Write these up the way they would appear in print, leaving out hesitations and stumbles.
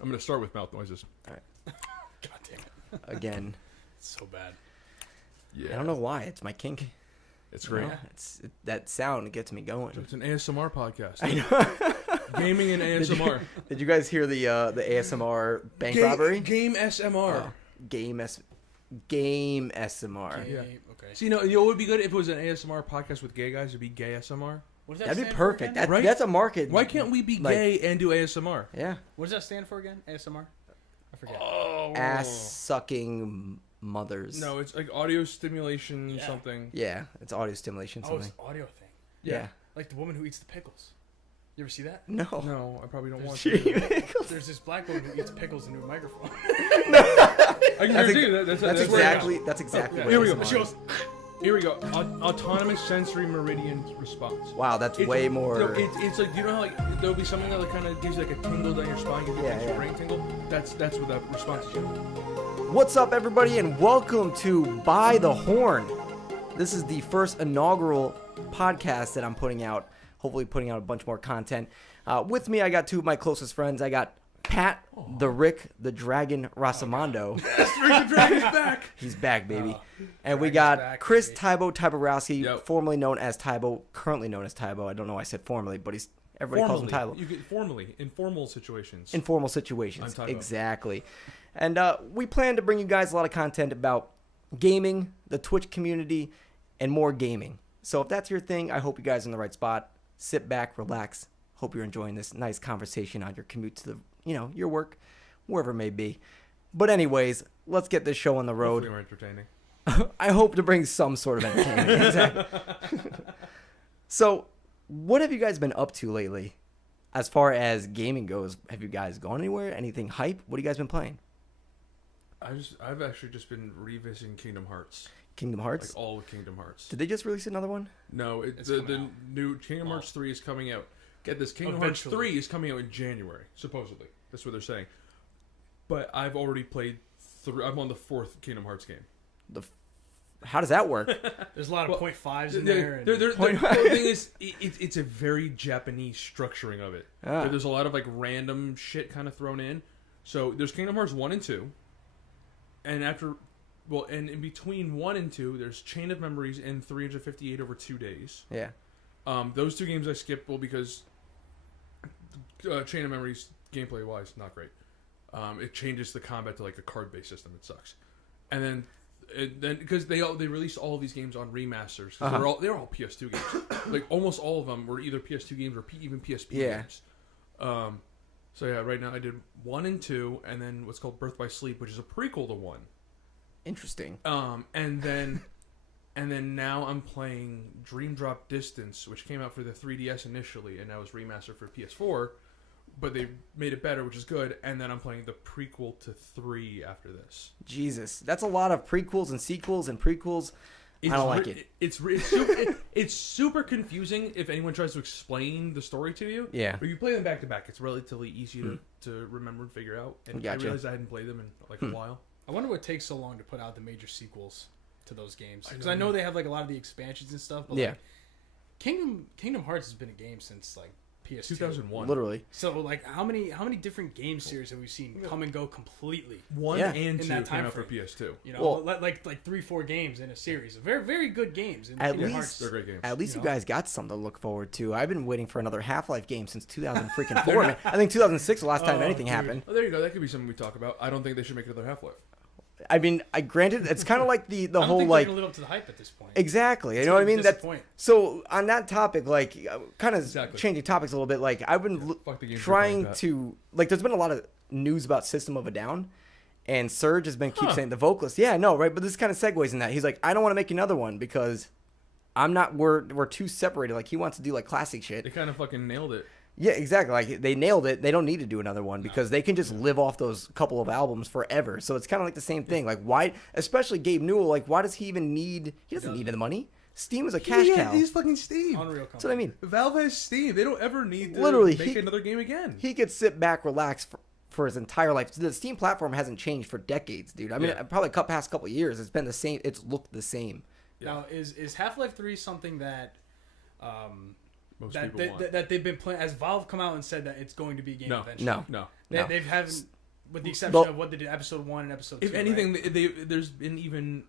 I'm going to start with mouth noises. All right. God damn it. Again. It's so bad. Yeah. I don't know why. It's my kink. It's great. Yeah, that sound gets me going. It's an ASMR podcast. I know. Gaming and ASMR. Did you guys hear the ASMR bank robbery? Game SMR. Game SMR. Yeah. Okay. See, you know what would be good if it was an ASMR podcast with gay guys? It'd be gay SMR. What does that That'd be stand perfect. For again? Right? That's a market. Why can't we be gay and do ASMR? Yeah. What does that stand for again? ASMR? I forget. Oh. Ass sucking mothers. No, it's like audio stimulation Yeah. something. Yeah, it's audio stimulation Oh, something. it's an audio thing. Yeah. Like the woman who eats the pickles. You ever see that? No. No, I probably don't want She to. pickles. There's this black woman who eats pickles into a microphone. I can That's guarantee you That's where it exactly. goes. That's exactly. Yeah. what Here we ASMR go. is. She goes, Here we go. Autonomous sensory meridian response. Wow, that's It's- way more. No, it's like, you know how like there'll be something that like kind of gives you like a tingle down your spine, gives you Yeah, your yeah. brain tingle. That's what that response is. What's up, everybody, and welcome to By the Horne. This is the first inaugural podcast that I'm putting out. Hopefully, putting out a bunch more content. With me, I got two of my closest friends. I got Pat, the Rick, the Dragon Rosamondo. The dragon's back. He's back, baby. And we Dragon's got back, Chris baby. Tybo Tyborowski, Yep. formerly known as Tybo, currently known as Tybo. I don't know why I said formerly, but everybody calls him Tybo. You get formally in formal situations. Informal situations. I'm Tybo. Exactly. And we plan to bring you guys a lot of content about gaming, the Twitch community, and more gaming. So if that's your thing, I hope you guys are in the right spot. Sit back, relax. Hope you're enjoying this nice conversation on your commute to your work, wherever it may be. But anyways, let's get this show on the road. Hopefully we're entertaining. I hope to bring some sort of entertainment. Exactly. So, what have you guys been up to lately? As far as gaming goes, have you guys gone anywhere? Anything hype? What have you guys been playing? I've actually just been revisiting Kingdom Hearts, Kingdom Hearts? like all of Kingdom Hearts. Did they just release another one? No, It's the coming out. new Kingdom Hearts 3 is coming out. Get this, Kingdom Eventually. Hearts 3 is coming out in January, supposedly. That's what they're saying. But I've already played I'm on the 4th Kingdom Hearts game. How does that work? there's a lot of Well, .5s in there. And The thing is, it's a very Japanese structuring of it. Ah. There's a lot of like random shit kind of thrown in. So there's Kingdom Hearts 1 and 2. And and in between 1 and 2, there's Chain of Memories and 358 over 2 days. Yeah. Those two games I skipped because Chain of Memories, gameplay-wise, not great. It changes the combat to like a card-based system. It sucks. And then because they released all of these games on remasters. 'Cause they're all PS2 games. Like almost all of them were either PS2 games or even PSP games. So yeah, right now I did 1 and 2, and then what's called Birth by Sleep, which is a prequel to 1. Interesting. And then now I'm playing Dream Drop Distance, which came out for the 3DS initially, and now is remastered for PS4. But they made it better, which is good. And then I'm playing the prequel to 3 after this. Jesus. That's a lot of prequels and sequels and prequels. I don't like it. It's super confusing if anyone tries to explain the story to you. Yeah. But if you play them back to back, it's relatively easy to remember and figure out. And Gotcha. I realized I hadn't played them in like a while. I wonder what takes so long to put out the major sequels to those games. Because I I know. know they have like a lot of the expansions and stuff. But Yeah. like, Kingdom Hearts has been a game since like PS2. 2001. Literally. So like how many different game series have we seen come and go completely? 1 Yeah. and In 2 that came time out for frame. PS2. You know, Well- like 3-4 games in a series. Very very good games. In At Kingdom least- Hearts. They're great games. At least You you know? guys got something to look forward to. I've been waiting for another Half-Life game since 2004. Man. I think 2006 the last time anything dude. happened. Oh, there you go. That could be something we talk about. I don't think they should make another Half-Life. I mean, granted, it's kind of like the I don't whole think like they're gonna live up to the hype at this point. exactly. You It's know what I gonna mean? That's disappoint. so on that topic. Like, kind of Exactly. changing topics a little bit. Like, I've been Fuck the games trying like that. to like. There's been a lot of news about System of a Down, and Serge has been keep Huh. saying the vocalist. Yeah, no, right. But this kind of segues in that he's like, I don't want to make another one because I'm not. We're too separated. Like, he wants to do like classic shit. They kind of fucking nailed it. Yeah, exactly. Like they nailed it. They don't need to do another one because they can just live off those couple of albums forever. So it's kind of like the same thing. Like why, especially Gabe Newell, like why does he even need? He doesn't need the money. Steam is a cash cow. He's fucking Steam. Unreal That's what I mean. Valve has Steam. They don't ever need to Literally, make another game again. He could sit back, relax for his entire life. The Steam platform hasn't changed for decades, dude. I mean, Yeah. probably past couple of years, it's been the same. It's looked the same. Now is Half-Life 3 something that most that people want. that they've been playing. As Valve come out and said that it's going to be a game eventually. No. They haven't, with the exception of what they did episode 1 and episode 2. If anything, right? there's been even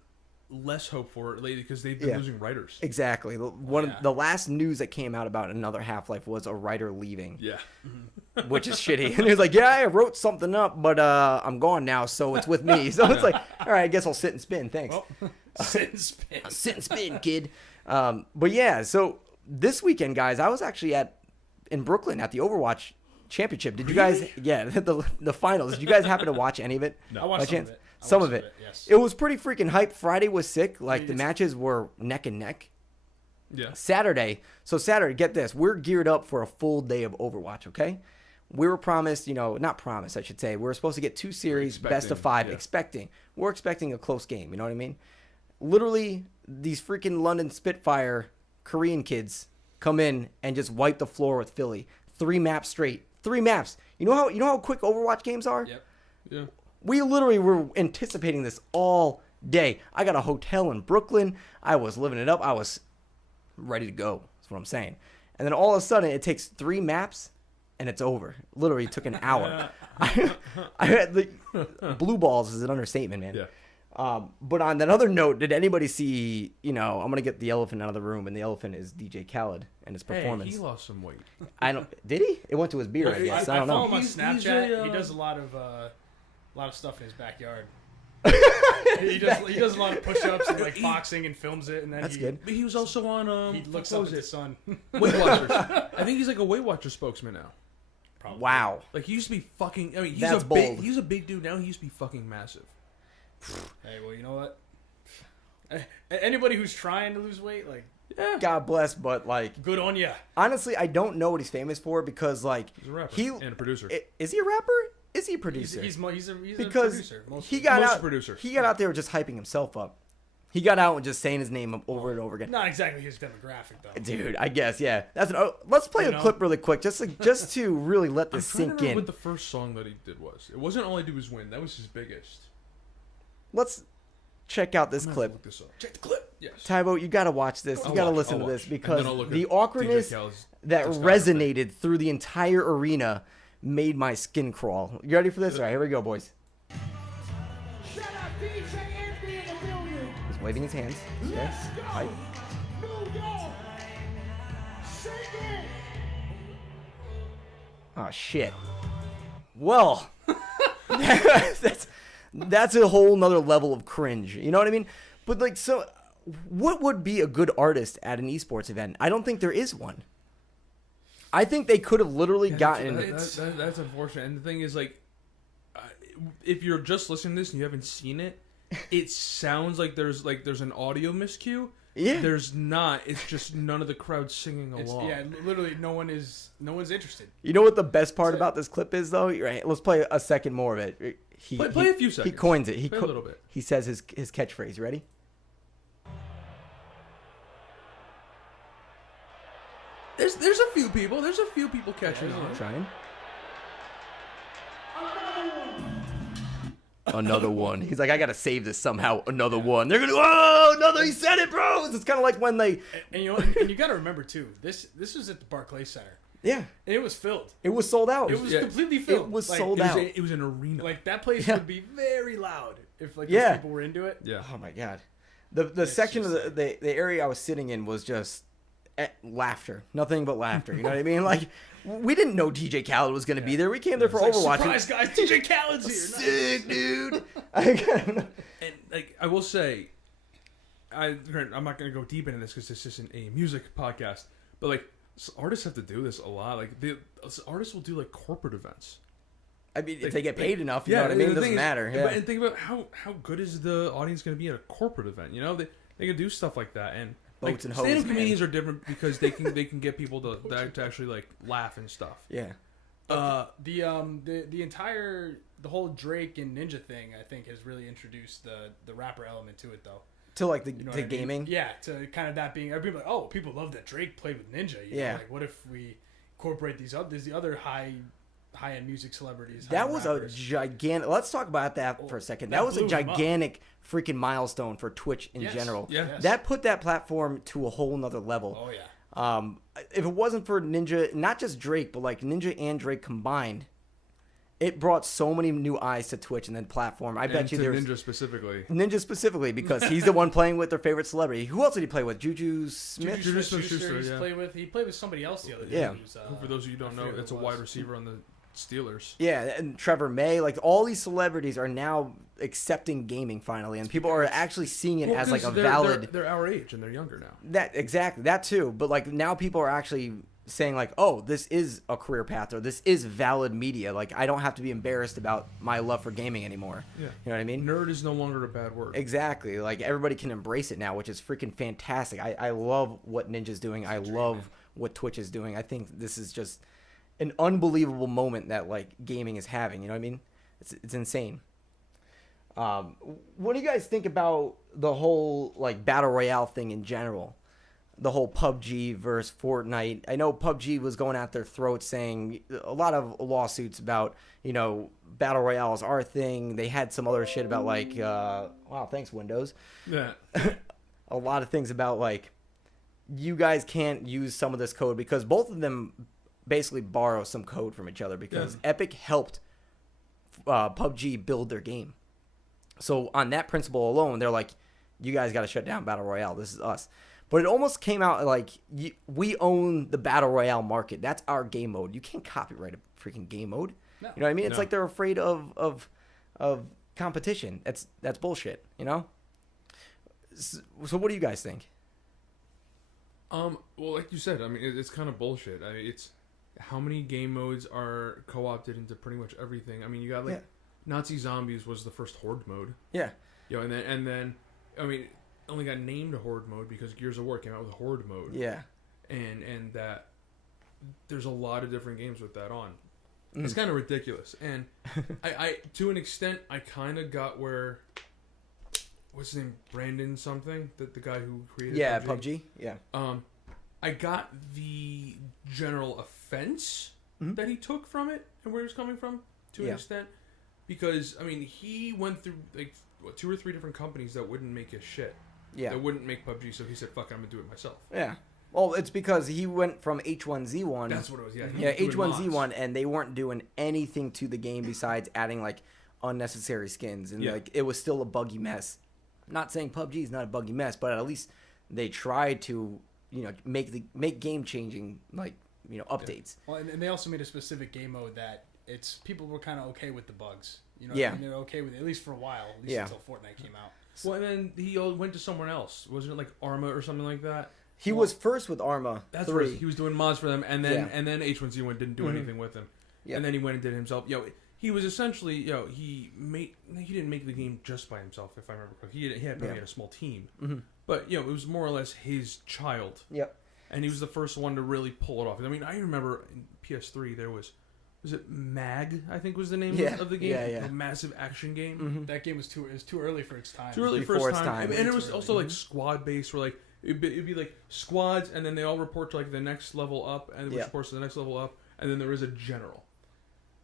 less hope for it lately because they've been losing writers. Exactly. The last news that came out about another Half-Life was a writer leaving. Yeah. Which is shitty. And he was like, yeah, I wrote something up, but I'm gone now, so it's with me. So it's like, all right, I guess I'll sit and spin. Thanks. Well, sit and spin. Sit and spin, kid. But yeah, so this weekend, guys, I was actually in Brooklyn at the Overwatch Championship. Did you guys? Yeah, the finals. Did you guys happen to watch any of it? No. I watched some of it. Some of it. Yes. It was pretty freaking hype. Friday was sick. Like the matches were neck and neck. Yeah. Saturday, get this. We're geared up for a full day of Overwatch, okay? We were promised, not promised, I should say. We were supposed to get 2 series, best of 5, expecting. We're expecting a close game, you know what I mean? Literally, these freaking London Spitfire Korean kids come in and just wipe the floor with Philly. 3 maps straight. 3 maps. You know how quick Overwatch games are? Yep. Yeah. We literally were anticipating this all day. I got a hotel in Brooklyn. I was living it up. I was ready to go. That's what I'm saying. And then all of a sudden, it takes 3 maps, and it's over. Literally, it took an hour. I had the blue balls is an understatement, man. Yeah. But on that other note, did anybody see? I'm gonna get the elephant out of the room, and the elephant is DJ Khaled and his performance. Hey, he lost some weight. I don't. Did he? It went to his beard, I guess. I don't follow know. him on He's Snapchat. a, He does a lot of stuff in his backyard. he does a lot of push-ups and like boxing and films it, and then That's good. But he was also on. He looks up at his son. Weight Watchers. I think he's like a Weight Watchers spokesman now. Probably. Wow. Like he used to be fucking. I mean, That's bold. He's a big dude now. He used to be fucking massive. Hey, well, you know what? Anybody who's trying to lose weight, like, Yeah. God bless, but like, good on ya. honestly, I don't know what he's famous for because like He's a rapper and a producer. Is he a rapper? Is he a producer? He's a because producer. he got Most out. producer. He got out there just hyping himself up. He got out and just saying his name over and over again. Not exactly his demographic, though. Dude, I guess yeah. Let's play a clip really quick, just to really let this I'm trying sink to remember in. what the first song that he did was. It wasn't All I Do Is Win. That was his biggest. Let's check out this I'm gonna clip. Look this up. Check the clip. Yes. Tybo, you gotta watch this. You gotta listen to this because the awkwardness that resonated through the entire arena made my skin crawl. You ready for this? All right, here we go, boys. Shout out DJ Anthony in the building. He's waving his hands. Okay. Let's go. Hype. New York. Sing it. Oh shit. Well, that's a whole nother level of cringe. You know what I mean? But like, so what would be a good artist at an esports event? I don't think there is one. I think they could have literally gotten. That's unfortunate. And the thing is, like, if you're just listening to this and you haven't seen it, it sounds like there's an audio miscue. Yeah. There's not. It's just none of the crowd singing along. Yeah, literally, no one's interested. You know what the best part about this clip is, though? Right, let's play a second more of it. Play a few seconds. He coins it. Play a little bit. He says his catchphrase. You ready? There's a few people. There's a few people catching on. Trying. Another one. He's like, I gotta save this somehow. Another one. They're gonna. Oh, another. He said it, bro. It's kind of like when they. And you got to remember too. This was at the Barclays Center. Yeah. And it was filled. It was sold out. It was completely filled. It was Like, sold out. It was an arena. Like that place Yeah. would be very loud if like Yeah. those people were into it. Yeah. Oh my god. The section of the area I was sitting in was just laughter. Nothing but laughter. You know what I mean? Like we didn't know DJ Khaled was going to be there. We came there for Overwatch. Surprise, guys! DJ Khaled's here. Sick, dude. And like I will say, I'm not going to go deep into this because this isn't a music podcast. But like artists have to do this a lot. Like artists will do like corporate events. I mean, if they get paid enough, you know what I mean? It doesn't matter. Yeah. And think about how good is the audience going to be at a corporate event? You know, they can do stuff like that. And Boats and stand-up hoes, man. comedians are different because they can get people to actually like laugh and stuff. Yeah. The whole Drake and Ninja thing, I think, has really introduced the rapper element to it, though. To like the You know what I mean? gaming. Yeah, to kind of that being everybody like, oh, people love that Drake played with Ninja. You know? Yeah. Like, what if we incorporate the other high-end music celebrities? That was rappers. a gigantic. Let's talk about that for a second. That was a blew him up. gigantic freaking milestone for Twitch in Yes. general. Yeah. Yes. That put that platform to a whole nother level. Oh If it wasn't for Ninja, not just Drake, but like Ninja and Drake combined, it brought so many new eyes to Twitch and then platform. I bet you there's Ninja specifically. Ninja specifically because he's the one playing with their favorite celebrity. Who else did he play with? Juju Smith. Juju Smith-Schuster, Smith-Schuster, yeah. He played with somebody else the other day. Yeah. Who's, For those of you who don't know, forget it's a who it wide was. receiver on the Steelers. Yeah, and Trevor May, like all these celebrities are now accepting gaming finally, and people are actually seeing it as like a valid. They're our age and they're younger now. That exactly that too, but like now people are actually saying like, oh, this is a career path or this is valid media. Like I don't have to be embarrassed about my love for gaming anymore. Yeah, you know what I mean. Nerd is no longer a bad word. Exactly, like everybody can embrace it now, which is freaking fantastic. I love what Ninja's doing. I love what Twitch is doing. I think this is just an unbelievable moment that like gaming is having. You know what I mean? It's insane. What do you guys think about the whole like battle royale thing in general? The whole PUBG versus Fortnite. I know PUBG was going at their throats saying a lot of lawsuits about, you know, battle royale is our thing. They had some other shit about like, wow, thanks Windows. Yeah. A lot of things about like, you guys can't use some of this code because both of them basically borrow some code from each other because Epic helped PUBG build their game. So on that principle alone, they're like, you guys got to shut down Battle Royale. This is us. But it almost came out like we own the Battle Royale market. That's our game mode. You can't copyright a freaking game mode. No. You know what I mean? It's No. like they're afraid of competition. That's bullshit, you know? So what do you guys think? Well, like you said, I mean, it's kind of bullshit. I mean, it's how many game modes are co-opted into pretty much everything. I mean, you got like Nazi Zombies was the first Horde mode. Yeah. You know, and then I mean, it only got named Horde mode because Gears of War came out with Horde mode. Yeah. And that there's a lot of different games with that on. It's kind of ridiculous. And I to an extent, I kind of got where, what's his name, Brandon something, the guy who created PUBG. Yeah. I got the general offense that he took from it and where he was coming from to an extent, because I mean he went through like 2 or 3 different companies that wouldn't make his shit. Yeah. That wouldn't make PUBG, so he said, "Fuck, I'm gonna do it myself." Yeah. Well, it's because he went from H1Z1. That's what it was. Yeah. Yeah, H1Z1, and they weren't doing anything to the game besides adding like unnecessary skins, and like it was still a buggy mess. I'm not saying PUBG is not a buggy mess, but at least they tried to, you know, make game changing like, you know, updates. Well, and they also made a specific game mode that it's people were kind of okay with the bugs. You know, Yeah. I mean, they're okay with it, at least for a while, at least until Fortnite came out. Well, and then he went to somewhere else. Wasn't it like Arma or something like that? He was first with Arma. That's 3. where he was doing mods for them, and then H1Z1 didn't do anything with him, and then he went and did it himself. He was essentially, he didn't make the game just by himself, if I remember correctly. He had maybe had a small team, but it was more or less his child. Yep. And he was the first one to really pull it off. I mean, I remember in PS3 there was it Mag? I think was the name of the game. Yeah. A massive action game. That game was too early for its time. Too early for Before its its time. time. And it was also like squad based, where like it'd be like squads, and then they all report to like the next level up, and which reports to the next level up, and then there is a general.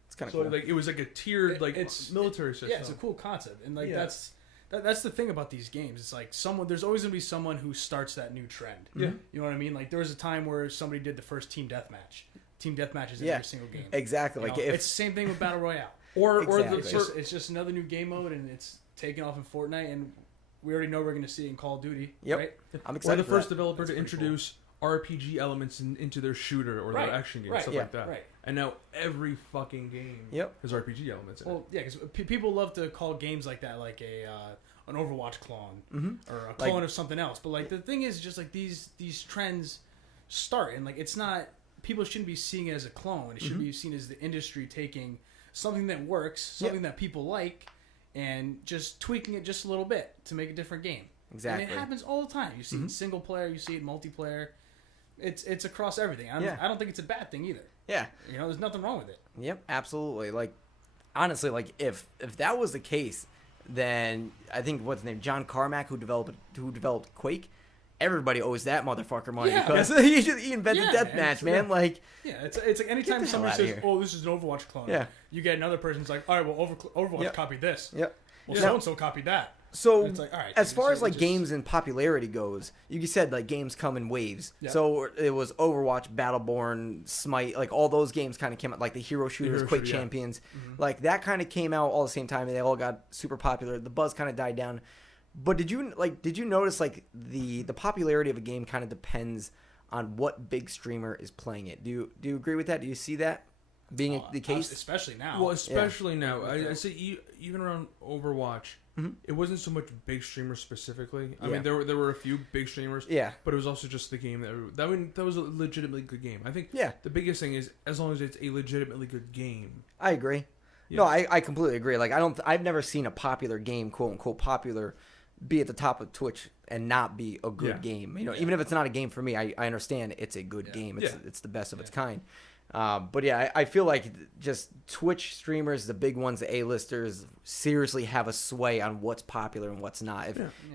It's kind of So cool. like it was like a tiered It's military system. Yeah, it's a cool concept, and like that's the thing about these games. It's like there's always gonna be someone who starts that new trend. Yeah. You know what I mean? Like there was a time where somebody did the first team deathmatch. Team deathmatches in every single game. Exactly. You Like know, if it's the same thing with Battle Royale. Or Exactly. It's just another new game mode, and it's taking off in Fortnite, and we already know we're going to see it in Call of Duty. Yep. Right? I'm or excited the for first that. developer That's to pretty introduce RPG elements into their shooter or their action game, stuff like that. Right. And now every fucking game has RPG elements in it. Well, yeah, because people love to call games like that like an Overwatch clone or a clone of something else. But like the thing is, just like these trends start, and like it's not. People shouldn't be seeing it as a clone. It should be seen as the industry taking something that works, something that people like, and just tweaking it just a little bit to make a different game. Exactly. And it happens all the time. You see it in single player, you see it in multiplayer. It's across everything. I don't think it's a bad thing either. Yeah. You know, there's nothing wrong with it. Yep, absolutely. Like, honestly, like if that was the case, then I think what's his name, John Carmack, who developed Quake, everybody owes that motherfucker money because he invented deathmatch, man. Like, it's like anytime the hell somebody outta says, here. "Oh, this is an Overwatch clone," Yeah. you get another person's like, "All right, well, Overwatch copied this." Yep. Well, Yeah. so and so copied that. So And it's like, all right, as dude, far so as like just- games and popularity goes, you said like games come in waves. Yeah. So it was Overwatch, Battleborn, Smite, like all those games kind of came out, like the Hero Shooters, Hero Quake Shooter, yeah. Champions, like that kind of came out all the same time, and they all got super popular. The buzz kind of died down. But did you notice like the popularity of a game kind of depends on what big streamer is playing it? Do you agree with that? Do you see that being the case? especially now. Well, especially now, I say even around Overwatch, it wasn't so much big streamers specifically. I Yeah. mean, there were a few big streamers, Yeah. but it was also just the game that was a legitimately good game. I think Yeah. the biggest thing is as long as it's a legitimately good game. I agree. Yeah. No, I completely agree. Like I've never seen a popular game, quote unquote popular, be at the top of Twitch and not be a good Yeah. game. You know, even if it's not a game for me, I understand it's a good game. Yeah. It's the best of its kind. But yeah, I feel like just Twitch streamers, the big ones, the A-listers, seriously have a sway on what's popular and what's not.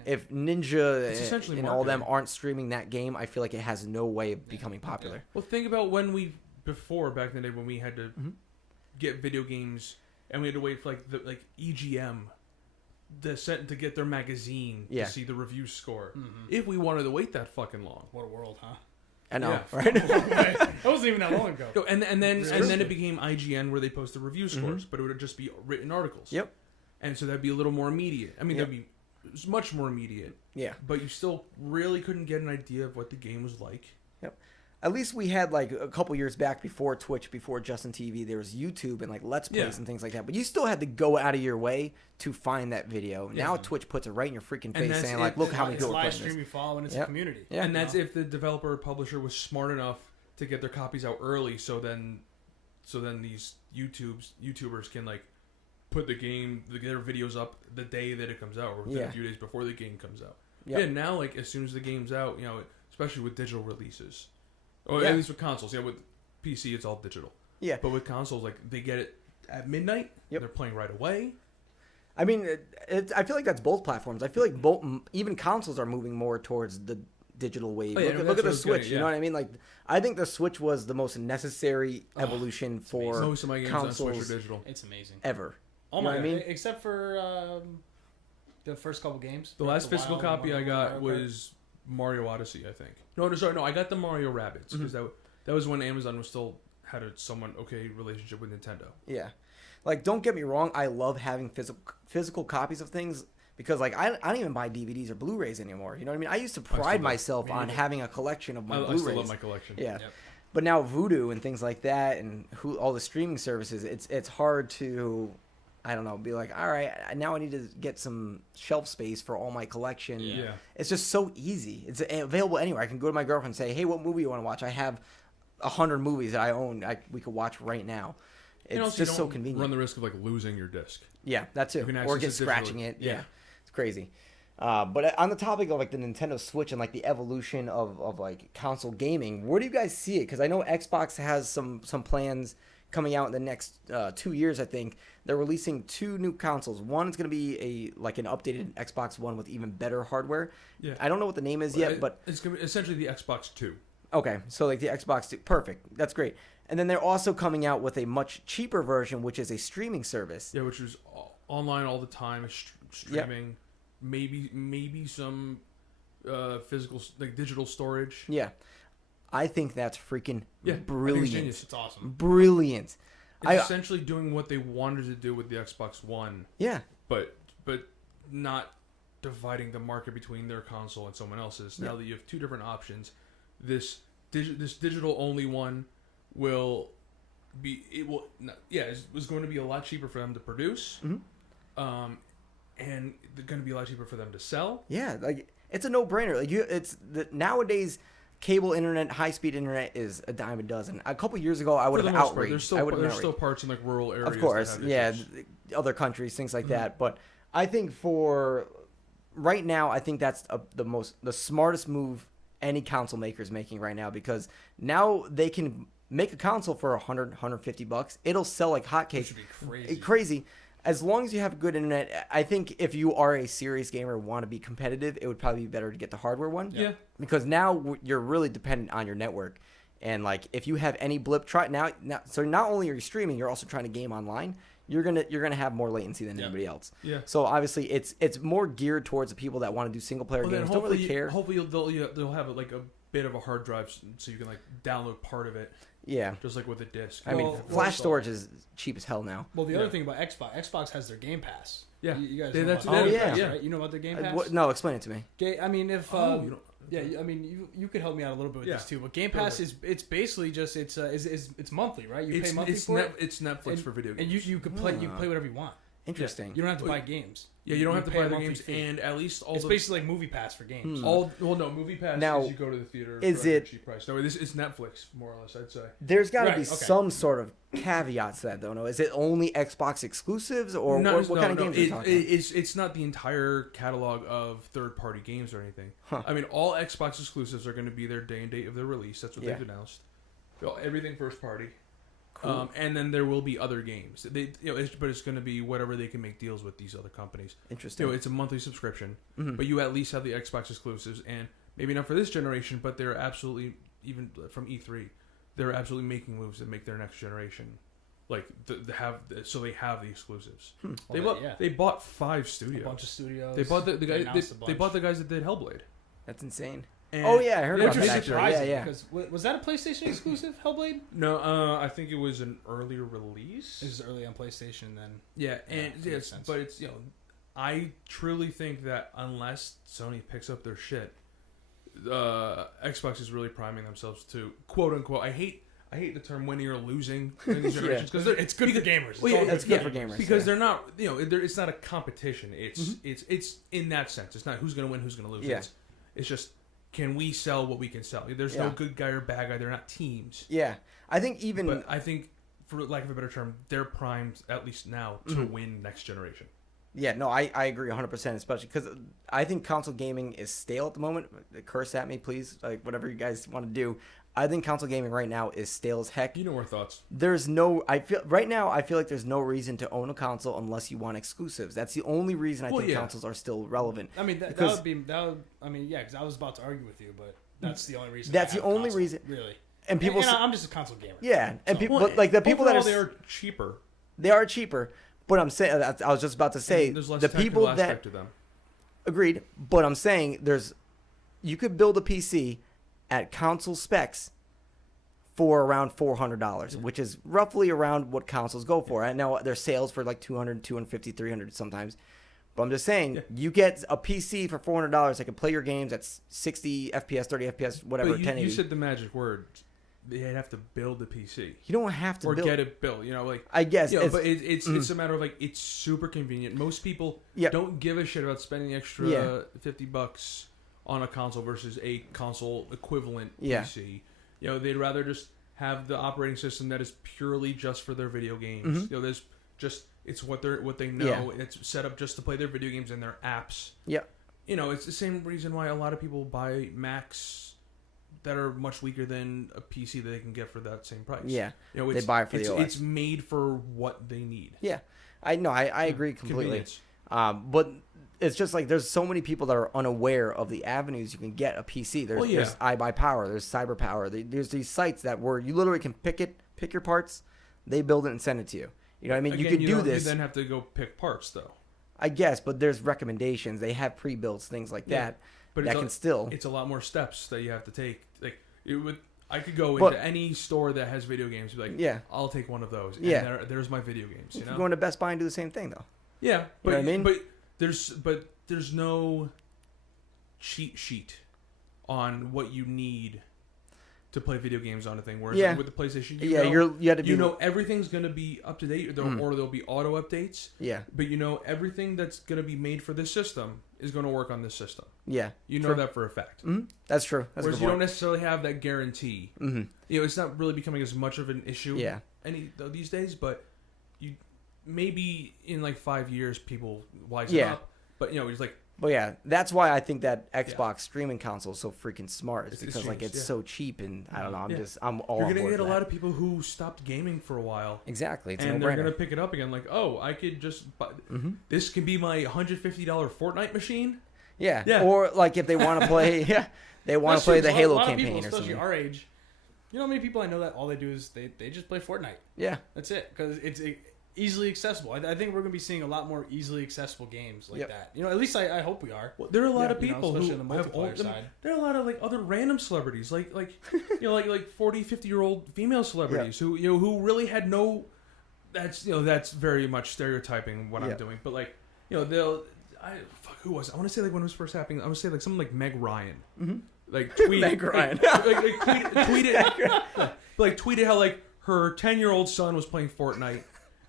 If Ninja It's essentially and all them marketing. aren't streaming that game, I feel like it has no way of becoming popular. Well, think about back in the day when we had to get video games and we had to wait for like EGM to get their magazine Yeah. to see the review score. If we wanted to wait that fucking long. What a world, huh? I know, Yeah. right? That wasn't even that long ago. No, and then it became IGN where they post the review scores, but it would just be written articles. Yep. And so that'd be a little more immediate. I mean, Yep. it was much more immediate. Yeah. But you still really couldn't get an idea of what the game was like. Yep. At least we had like a couple years back before Twitch, before Justin TV, there was YouTube and like Let's Plays Yeah. and things like that. But you still had to go out of your way to find that video. Now Twitch puts it right in your freaking face, that's saying it. like, "Look how many It's people are live playing stream this." you follow, and it's Yep. a community. Yeah. And that's if the developer or publisher was smart enough to get their copies out early, so then these YouTubers can like put their videos up the day that it comes out, or within Yeah. a few days before the game comes out. Yep. Yeah, now like as soon as the game's out, you know, especially with digital releases, or Yeah. at least with consoles. Yeah, with PC it's all digital. Yeah. But with consoles, like they get it at midnight. Yep. They're playing right away. I mean, I feel like that's both platforms. I feel like both, even consoles are moving more towards the digital wave. Oh, yeah, look no, at that's the what I was Switch. getting, You know yeah. what I mean? Like, I think the Switch was the most necessary evolution for Most of my games on consoles Switch are digital. It's amazing. ever. Oh You know my what I god! mean? Except for the first couple games. The Breath last of the physical Wild, copy I got Mario Kart. was Mario Odyssey, I think. No, I got the Mario Rabbids because that was when Amazon was still had a somewhat okay relationship with Nintendo. Yeah. Like, don't get me wrong. I love having physical copies of things because, like, I don't even buy DVDs or Blu-rays anymore. You know what I mean? I used to pride do. myself Me on neither. having a collection of my I Blu-rays. still love my collection. Yeah. Yep. But now Vudu and things like that, and all the streaming services, it's hard to, I don't know, be like, all right, now I need to get some shelf space for all my collection. Yeah. It's just so easy. It's available anywhere. I can go to my girlfriend and say, hey, what movie you want to watch? I have 100 movies that I own. We could watch right now. And It's also just you so don't convenient. Run the risk of like losing your disc. Yeah, that too. You can Or access get it scratching digitally. it. Yeah. Yeah. It's crazy. But on the topic of like the Nintendo Switch and like the evolution of like console gaming, where do you guys see it? Because I know Xbox has some plans coming out in the next 2 years. I think they're releasing 2 new consoles. One is going to be an updated Xbox One with even better hardware. Yeah. I don't know what the name is yet, but it's gonna be essentially the Xbox 2. okay, so like the Xbox 2, perfect. That's great. And then they're also coming out with a much cheaper version, which is a streaming service. Yeah, which is online all the time, streaming, maybe some physical like digital storage. Yeah, I think that's freaking Yeah, I think it's brilliant. genius. It's awesome. Brilliant. It's essentially doing what they wanted to do with the Xbox One, Yeah, but not dividing the market between their console and someone else's. Now that you have 2 different options, this digital only one was going to be a lot cheaper for them to produce, and they're going to be a lot cheaper for them to sell. yeah. Like it's a no-brainer. Like nowadays, cable internet, high-speed internet is a dime a dozen. A couple years ago, I would For the have most part, outraged. there's still parts in like rural areas. Of course, that have yeah, issues. other countries, things like that. But I think for right now, I think that's the smartest move any console maker is making right now, because now they can make a console for $100-$150. It'll sell like hotcakes. Which would be crazy. Crazy. As long as you have good internet, I think if you are a serious gamer and want to be competitive, it would probably be better to get the hardware one. Yeah. Because now you're really dependent on your network. And like if you have any blip, try now. So not only are you streaming, you're also trying to game online. you're gonna have more latency than anybody else. Yeah. So obviously, it's more geared towards the people that want to do single player Well, then games. Don't really care. Hopefully they'll have like a bit of a hard drive so you can like download part of it. Yeah. Just like with a disc. I mean, flash storage is cheap as hell now. Well, the other thing about Xbox has their Game Pass. Yeah. You guys Yeah, know that's- about oh, Game yeah. Pass, Yeah. right? You know about their Game Pass? No, explain it to me. I mean, if you don't- I mean, you could help me out a little bit with Yeah. this too. But Game Pass it's basically just it's monthly, right? You pay monthly for it, It's Netflix for video games. and you can play whatever you want. Interesting. You don't have to buy games. Yeah, you don't have to pay buy a the monthly games, fee. and at least all It's the basically like Movie Pass for games. Movie Pass Now, is you go to the theater. is for a it- cheap price? No, this is Netflix more or less. I'd say. There's got to Right, be okay. some sort of caveats to that, though. No, is it only Xbox exclusives, or what kind of games are you talking about? It's not the entire catalog of third-party games or anything. Huh. I mean, all Xbox exclusives are going to be their day and date of their release. That's what Yeah. they've announced. Everything first party. Cool. And then there will be other games. But it's going to be whatever they can make deals with these other companies. Interesting. It's a monthly subscription, Mhm. but you at least have the Xbox exclusives, and maybe not for this generation, but they're absolutely, even from E3, they're absolutely making moves that make their next generation, like they have the exclusives. They bought 5 studios. A bunch of studios. They bought the guy. announced a They bunch. bought the guys that did Hellblade. That's insane. And Oh yeah, I heard about which that. is Actually. surprising Yeah. because was that a PlayStation exclusive, Hellblade? No, I think it was an earlier release. It was early on PlayStation then. Yeah, and makes yes, sense. but it's I truly think that unless Sony picks up their shit, Xbox is really priming themselves to quote unquote. I hate the term winning or losing in these generations because It's good for gamers. Well, yeah, That's good for gamers. because yeah. they're not it's not a competition. It's in that sense. It's not who's going to win, who's going to lose. Yeah. It's just can we sell what we can sell. There's no good guy or bad guy. They're not teams. Yeah, I think even But I think, for lack of a better term, they're primed at least now to win next generation. yeah, no, I agree 100%, especially because I think console gaming is stale at the moment. Curse at me, please, like whatever you guys want to do. I think console gaming right now is stale as heck. You know our thoughts. I feel like there's no reason to own a console unless you want exclusives. That's the only reason I think consoles are still relevant. I mean, because because I was about to argue with you, but that's the only reason. That's I have the only console, reason. really. And people, I'm just a console gamer. yeah, and So- people, but like the people that Overall, are they're cheaper. they are cheaper. But I'm saying, I was just about to say, There's less the people technical that aspect to them. agreed. But I'm saying you could build a PC at console specs for around $400, which is roughly around what consoles go for. I know there's sales for like 200, 250, 300 sometimes. But I'm just saying, you get a PC for $400 that can play your games at 60 FPS, 30 FPS, whatever, But 1080. you said the magic word. They'd have to build the PC. You don't have to or build. get it built. I guess. But it's a matter of it's super convenient. Most people Yep. don't give a shit about spending the extra Yeah. $50 on a console versus a console equivalent Yeah. PC. They'd rather just have the operating system that is purely just for their video games. There's just it's what they know. Yeah. It's set up just to play their video games and their apps. Yeah. It's the same reason why a lot of people buy Macs that are much weaker than a PC that they can get for that same price. Yeah. It's, They buy it for the OS. It's made for what they need. Yeah. I agree completely. Convenience. But it's just like there's so many people that are unaware of the avenues you can get a PC. There's iBuyPower, there's CyberPower. There's these sites where you literally can pick your parts, they build it and send it to you. You know what I mean? Again, you could do don't- this. You then have to go pick parts, though. I guess, but there's recommendations. They have pre-builts, things like Yeah, that. But that can still. It's a lot more steps that you have to take. Like I could go But- into any store that has video games. And be like, Yeah. I'll take one of those. And Yeah. there's my video games. You can go into Best Buy and do the same thing, though. Yeah, You know what I mean? But there's no cheat sheet on what you need to play video games on a thing. Whereas Yeah. with the PlayStation, you have to be. everything's gonna be up to date, or there'll be auto updates. Yeah. But everything that's gonna be made for this system is gonna work on this system. Yeah. You know True. that for a fact. Mm-hmm. That's true. That's a Whereas good you don't point. necessarily have that guarantee. Mm-hmm. It's not really becoming as much of an issue. Yeah. These days, but you maybe in like 5 years people wisen Yeah. up. But it's like. But yeah, that's why I think that Xbox streaming console is so freaking smart. It's because like changed, it's so cheap, and I don't know. I'm all. You're on gonna board get a for lot that. of people who stopped gaming for a while. Exactly, it's And no they're brainer. gonna pick it up again. Like, I could just buy. This can be my $150 Fortnite machine. Yeah. Yeah. Or like if they want to play, they want That's to play true, the 'cause Halo a lot campaign of people, or especially something. our age. You know how many people I know that all they do is they just play Fortnite. Yeah. That's it. Because easily accessible. I think we're going to be seeing a lot more easily accessible games like Yep. that. You know, at least I hope we are. Well, there are a lot of You know, people especially who on the have multiplayer side. there are a lot of like other random celebrities, like like 40, 50-year-old female celebrities who who really had no. That's very much stereotyping what I'm doing, but like who was it? I want to say like when it was first happening, I want to say like someone like Meg Ryan, like tweet Meg Ryan, tweeted how like her 10-year-old son was playing Fortnite,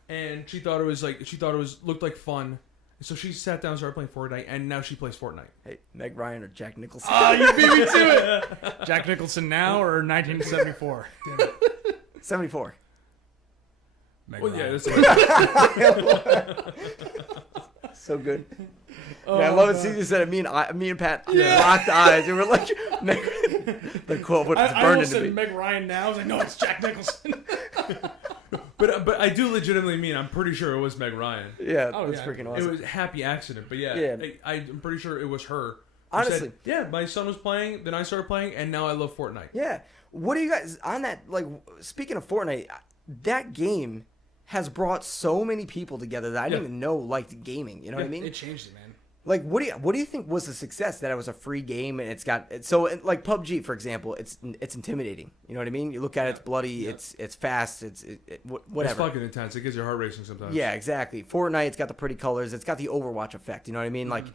and she thought it was looked like fun. So she sat down and started playing Fortnite, and now she plays Fortnite. Hey, Meg Ryan or Jack Nicholson? Oh, you beat me to it. Jack Nicholson now or 1974? 74. Meg Well, Ryan. So good. I love it. You said it. Me and Pat locked eyes, and we're like, the quote was I burned almost into said me. Meg Ryan now. I was like, no, it's Jack Nicholson. But I do legitimately mean I'm pretty sure it was Meg Ryan. Yeah, Oh, that's yeah. freaking It awesome. was a happy accident, but yeah, Yeah. I'm pretty sure it was her. Who Honestly. said, my son was playing, then I started playing, and now I love Fortnite. Yeah. What do you guys on that? Like, speaking of Fortnite, that game has brought so many people together that I didn't even know liked gaming. You know what I mean? It changed it, man. Like, what do you think was the success that it was a free game and it's got like PUBG, for example, it's intimidating. You know what I mean? You look at it, it's bloody, it's fast, whatever. It's fucking intense. It gets your heart racing sometimes. Yeah, exactly. Fortnite, it's got the pretty colors, it's got the Overwatch effect. You know what I mean? Like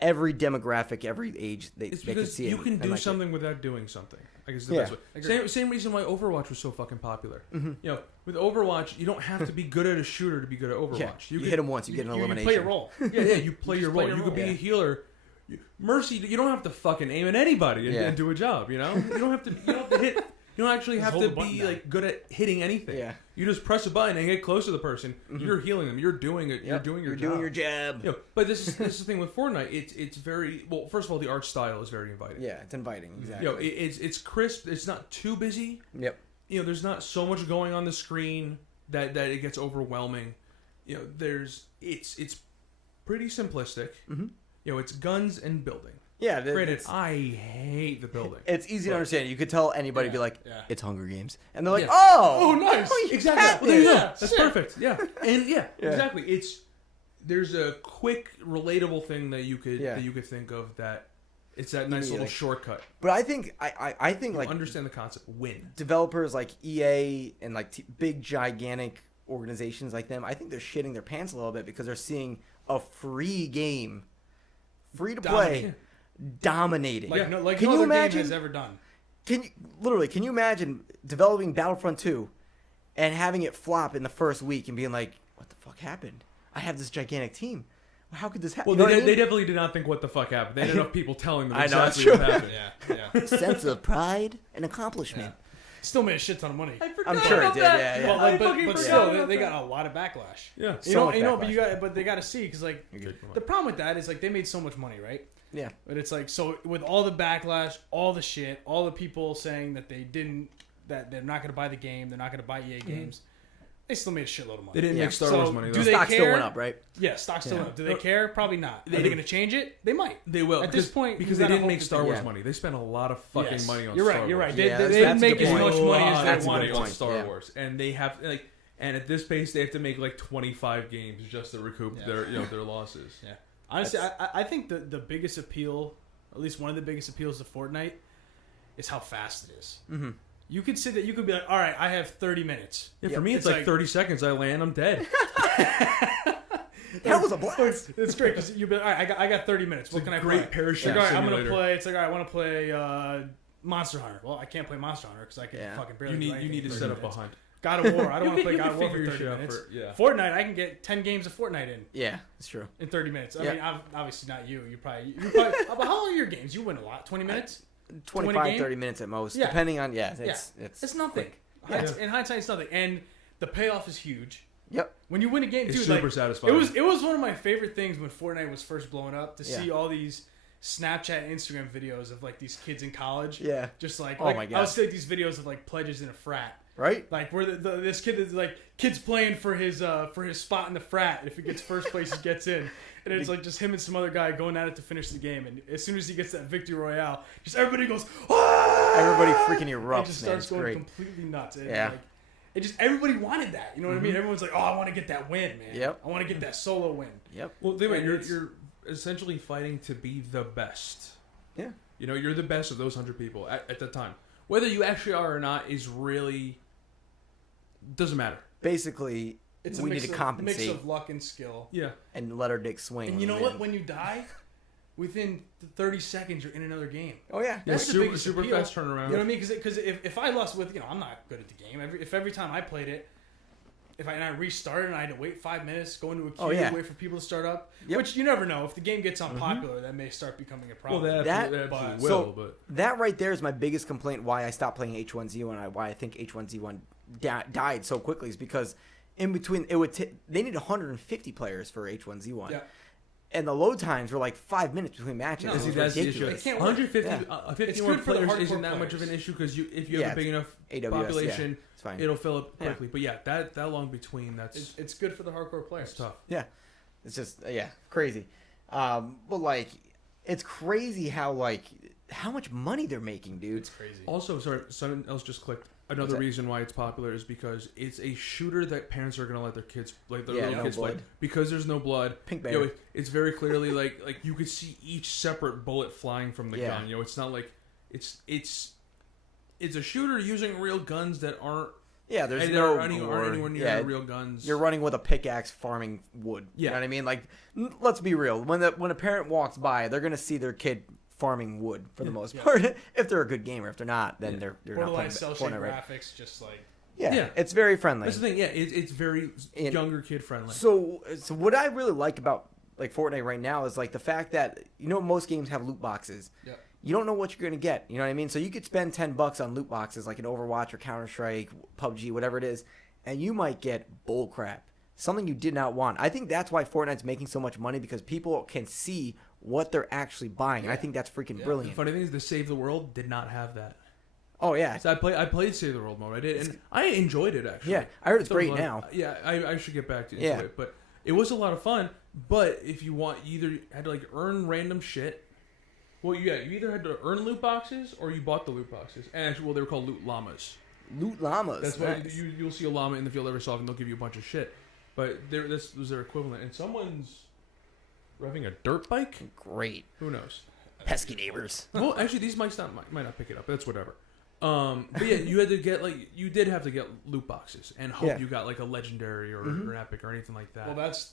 every demographic, every age, It's they can because see it. you can and do like it. something without doing something. I guess the Yeah. best way. Agreed. Same reason why Overwatch was so fucking popular. With Overwatch, you don't have to be good at a shooter to be good at Overwatch. Yeah, you hit them once, you get an You elimination. play your role. Yeah, you play You your just role. play your You could be role. a healer. Mercy, you don't have to fucking aim at anybody and, Yeah. and do a job. You know, you don't have to hit. You don't actually have hold to the button be down. like good at hitting anything. Yeah. You just press a button and get close to the person. You're healing them. You're doing it. Yep, You're doing your you're job. doing your jab. You know, but this is the thing with Fortnite. It's very well. First of all, the art style is very inviting. Yeah, it's inviting. Exactly. You know, it's crisp. It's not too busy. Yep. You know, there's not so much going on the screen that it gets overwhelming. You know, it's pretty simplistic. You know, it's guns and building. Yeah. Granted, I hate the building. It's easy to understand. You could tell anybody Yeah, be like, yeah. "It's Hunger Games," and they're like, Yeah. "Oh, nice. you Exactly. got Well, there you this." go. That's perfect. Yeah. And yeah, Yeah. exactly. There's a quick, relatable thing that you could Yeah. think of that it's that nice little Immediately. shortcut. But I think I think You like understand the concept. Win. developers like EA and like big gigantic organizations like them, I think they're shitting their pants a little bit because they're seeing a free game, free to play, dominating. Like no Can you other imagine? game has ever done. Can you imagine developing Battlefront 2 and having it flop in the first week and being like, "What the fuck happened? I have this gigantic team. How could this happen?" Well, You know what I they mean? definitely did not think what the fuck happened. They had enough people telling them I know, exactly it's what true. happened. Yeah. sense of pride and accomplishment. Still made a shit ton of money. I'm sure it did. Yeah, yeah. Well, I but fucking forgot still, about they that. got a lot of backlash. Yeah. So much But backlash. they got to see because like Good. the problem with that is like they made so much money, right? Yeah. But it's like so with all the backlash, all the shit, all the people saying that that they're not going to buy the game, they're not going to buy EA games. They still made a shitload of money. They didn't Yeah. make Star So, Wars money, do though. they Stock still care? went up, right? Yeah, stock still Yeah. up. Do they care? Probably not. Are they going to change it? They might. They will. At this because- point, because you they gotta didn't hope make that Star they- Wars yeah. money. They spent a lot of fucking Yes. money on You're Star right. Wars. You're right. Yeah, They that's didn't a make good as point. much money as That's they a wanted. good on point. Star Yeah. Wars, and they have like, and at this pace, they have to make like 25 games just to recoup Yeah. their losses. Yeah. Honestly, I think the biggest appeal, at least one of the biggest appeals to Fortnite, is how fast it is. Mm-hmm. You could sit there, you could be like, all right, I have 30 minutes. Yeah, Yep. for me, it's It's like like- 30 seconds. I land, I'm dead. That was a blast. It's great because you'll be like, all right, I got 30 minutes. What can I great play? parachute It's like, all right, I'm going to simulator. play, it's like, all right, I want to play Monster Hunter. Well, I can't play Monster Hunter because I can Yeah. fucking barely You do need anything you need in to 30 set up a minutes. hunt. God of War. I don't want to play You God can of War for figure your 30 shit out minutes. for- yeah. Fortnite, I can get 10 games of Fortnite in. Yeah, it's true. In 30 minutes. I Yep. mean, obviously not you. You probably but how long are your games? You win a lot. 20 minutes? 25, game? 30 minutes at most, Yeah. depending on, it's nothing. quick. In hindsight, it's nothing. And the payoff is huge. Yep. When you win a game, It's dude, super like, satisfying. It was one of my favorite things when Fortnite was first blowing up to see Yeah. all these Snapchat and Instagram videos of like these kids in college. Yeah. Just like, Oh my I God. would see like, these videos of like pledges in a frat. Right? Like where this kid is like kids playing for his spot in the frat. If he gets first place, he gets in. And it's like just him and some other guy going at it to finish the game. And as soon as he gets that victory royale, just everybody goes, "Ah!" Everybody freaking It erupts, just man. starts It's going great. completely nuts. And Yeah. like, it just everybody wanted that. You know what I mean? Everyone's like, oh, I want to get that win, man. Yep. I want to get that solo win. Yep. Well, think about it, you're essentially fighting to be the best. Yeah. You know, you're the best of those 100 people at the time. Whether you actually are or not is really doesn't matter. Basically, It's we a need to compensate mix of luck and skill. Yeah. and let our dick swing. And you when know we what? win. When you die, within 30 seconds, you're in another game. Oh yeah. Yeah, That's the super, biggest super appeal. fast turnaround. You know what I mean? Because if I lost with, I'm not good at the game. If every time I played it, and I restarted and I had to wait 5 minutes, go into a queue, wait for people to start up, which you never know. If the game gets unpopular, that may start becoming a problem. Well, that absolutely will. But that right there is my biggest complaint. Why I stopped playing H1Z1 and why I think H1Z1 died so quickly is because in between they need 150 players for H1Z1. Yeah. And the load times were like 5 minutes between matches. No, It was see, that's the issue. ridiculous. It can't work. 150, 51 good for the players hardcore isn't that much of players. an issue because if you have a big enough AWS, population, it's fine. it'll fill up quickly. But yeah, that long between, It's good for the hardcore players. that's tough. Yeah, it's just crazy. But like, it's crazy how much money they're making, dude. It's crazy. Also, sorry, something else just clicked. Another What's that? reason why it's popular is because it's a shooter that parents are gonna let their kids, like their Yeah, little no kids, play blood. because there's no blood. Pink You know, bear. it's very clearly like you could see each separate bullet flying from the Yeah. gun. You know, it's not like it's a shooter using real guns that aren't. Yeah, there's and no aren't gore. anywhere near Yeah, real guns. You're running with a pickaxe farming wood. You Yeah. know what I mean? Like, let's be real. When a parent walks by, they're gonna see their kid farming wood for the most part. If they're a good gamer, if they're not, then they're not playing Borderline cell shade Fortnite, right? graphics, just like Yeah. It's very friendly. That's the thing. Yeah, it's very And- younger kid friendly. So what I really like about like Fortnite right now is like the fact that most games have loot boxes. Yeah. You don't know what you're gonna get. You know what I mean? So you could spend $10 on loot boxes like an Overwatch or Counter Strike, PUBG, whatever it is, and you might get bull crap, something you did not want. I think that's why Fortnite's making so much money because people can see what they're actually buying. And I think that's freaking The brilliant. funny thing is, the Save the World did not have that. Oh yeah, So I played Save the World mode. I did, and I enjoyed it actually. yeah. I heard it's There was great a lot now. of- yeah, I should get back into Yeah. it, but it was a lot of fun. But if you want, you either had to like earn random shit. Well, yeah, you either had to earn loot boxes or you bought the loot boxes. And actually, well, they were called loot llamas. Loot llamas. That's why nice. you'll see a llama in the field every so often. They'll give you a bunch of shit. But this was their equivalent. And someone's revving a dirt bike. Great. Who knows? Pesky neighbors. Well, actually, these might not pick it up. But that's whatever. But yeah, you had to get you did have to get loot boxes and hope Yeah. you got like a legendary or an epic or anything like that. well, that's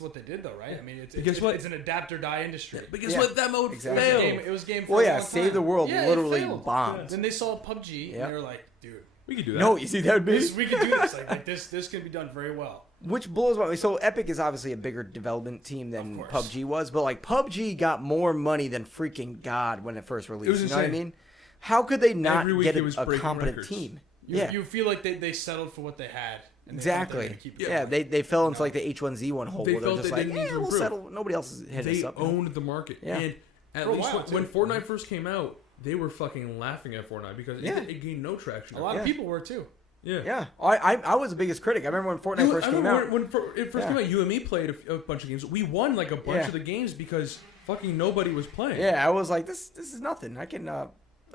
what they did though, right? I mean, Guess what? it's an adapt or die industry. But guess Yeah, what? That mode exactly. failed. It was a game for Well, a yeah, long Save time. the World Yeah, it literally failed. bombed. Then they saw PUBG Yep. and they were like, dude, We could do that. No, you see that would be. we could do this. Like this can be done very well. Which blows my. So Epic is obviously a bigger development team than Of course. PUBG was, but like PUBG got more money than freaking God when it first released. was You know what I insane. mean? How could they not Every week get it was a breaking competent records. team? You feel like they settled for what they had. And they thought they were Exactly. gonna keep it Yeah, going. they fell into like the H1Z1 hole They where they're felt just they like, didn't need to we'll improve. settle. Nobody else has hit They us up. owned the market. Yeah. And at For a least while, when too. Fortnite first came out, they were fucking laughing at Fortnite because Yeah. it gained no traction. A lot Yeah. of people were too. Yeah. Yeah, I was the biggest critic. I remember when Fortnite first I came remember out. when it first Yeah. came out, you and me played a bunch of games. We won like a bunch Yeah. of the games because fucking nobody was playing. Yeah, I was like, this is nothing. I can.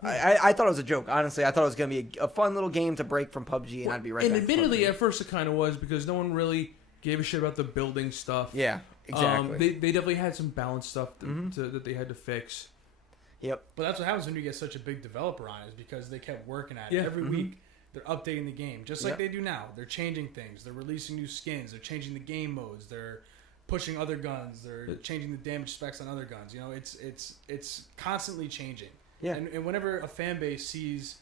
I thought it was a joke. Honestly, I thought it was gonna be a fun little game to break from PUBG, and I'd be right And back. to admittedly, PUBG. at first it kind of was because no one really gave a shit about the building stuff. Yeah, exactly. They definitely had some balance stuff that they had to fix. Yep. But that's what happens when you get such a big developer on, is because they kept working at it. Yeah. Every week, they're updating the game, just like Yep. they do now. They're changing things. They're releasing new skins. They're changing the game modes. They're pushing other guns. They're changing the damage specs on other guns. You know, it's constantly changing. Yeah. And whenever a fan base sees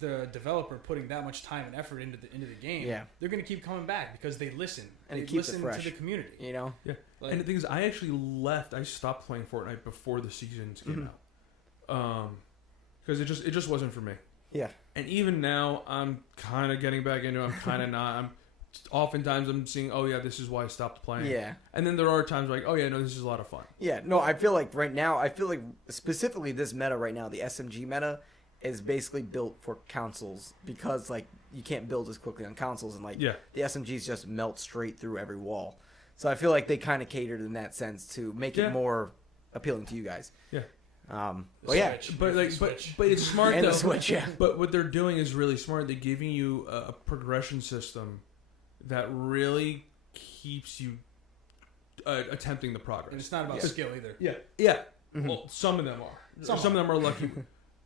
the developer putting that much time and effort into the game, Yeah. they're going to keep coming back because they listen. And it they keeps it listen fresh. to the community. You know. Yeah. Like- And the thing is, I actually left. I stopped playing Fortnite before the seasons came out. Because it just wasn't for me. Yeah. And even now, I'm kind of getting back into it. I'm kind of not. Oftentimes, I'm seeing, oh, yeah, this is why I stopped playing. Yeah. And then there are times like, oh, yeah, no, this is a lot of fun. Yeah. No, I feel like right now, specifically this meta right now, the SMG meta, is basically built for consoles because like you can't build as quickly on consoles, and like Yeah. the SMGs just melt straight through every wall. So I feel like they kind of catered in that sense to make Yeah. it more appealing to you guys. Yeah. But yeah, Switch. But like, but it's smart And though. the Switch, yeah. But what they're doing is really smart. They're giving you a progression system that really keeps you attempting the progress. And it's not about skill either. Yeah. Well, some of them are. Some of them are lucky.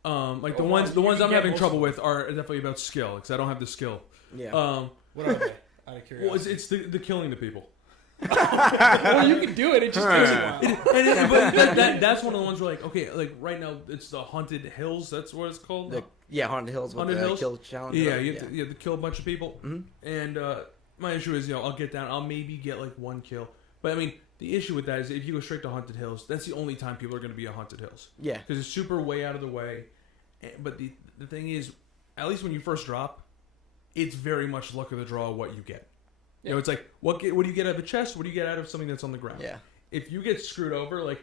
Like the ones you I'm can get having most trouble of with are definitely about skill because I don't have the skill. yeah. What are they? Out of curiosity. Well, it's the killing the people. Well, you can do it. It just takes a while. But that's one of the ones where like, okay, like right now it's the Haunted Hills. That's what it's called. Haunted Hills with Haunted the Hills? kill challenge. Yeah, you have to kill a bunch of people. Mhm. And my issue is, I'll get down. I'll maybe get like one kill. But I mean, the issue with that is if you go straight to Haunted Hills, that's the only time people are going to be at Haunted Hills. Yeah. Because it's super way out of the way. But the thing is, at least when you first drop, it's very much luck of the draw what you get. Yeah. It's like, what do you get out of a chest? What do you get out of something that's on the ground? Yeah. If you get screwed over, like,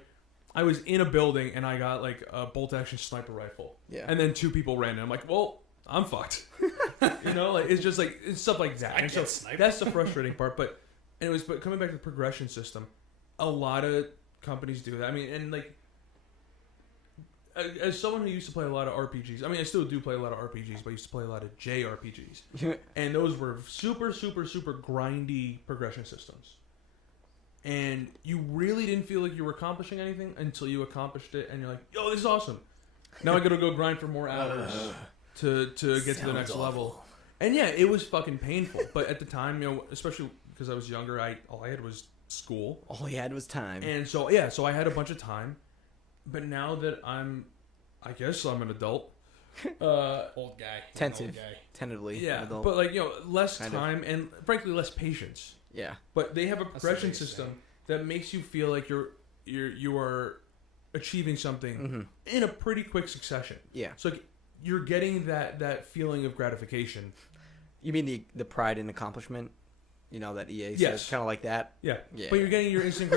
I was in a building and I got like a bolt-action sniper rifle. Yeah. And then 2 people ran in. I'm like, well, I'm fucked. Like it's just like it's stuff like that. I And can't so snipe. that's the frustrating part. But coming back to the progression system, a lot of companies do that. I mean, and like as someone who used to play a lot of RPGs, I mean, I still do play a lot of RPGs, but I used to play a lot of JRPGs, and those were super, super, super grindy progression systems. And you really didn't feel like you were accomplishing anything until you accomplished it, and you're like, "Yo, this is awesome! Now I got to go grind for more hours to get to the next level." And yeah, it was fucking painful. But at the time, especially because I was younger, all I had was school. All he had was time. And so I had a bunch of time. But now that I guess I'm an adult. Old guy. Tentative. Old guy. Tentatively. Yeah, adult. but like less Kind of. time and frankly less patience. Yeah. But they have a progression what you're system that makes you feel like you are achieving something Mm-hmm. in a pretty quick succession. Yeah. So like, you're getting that feeling of gratification. You mean the pride and accomplishment? That EA says, Yes. kind of like that. Yeah. Yeah. But you're getting your instant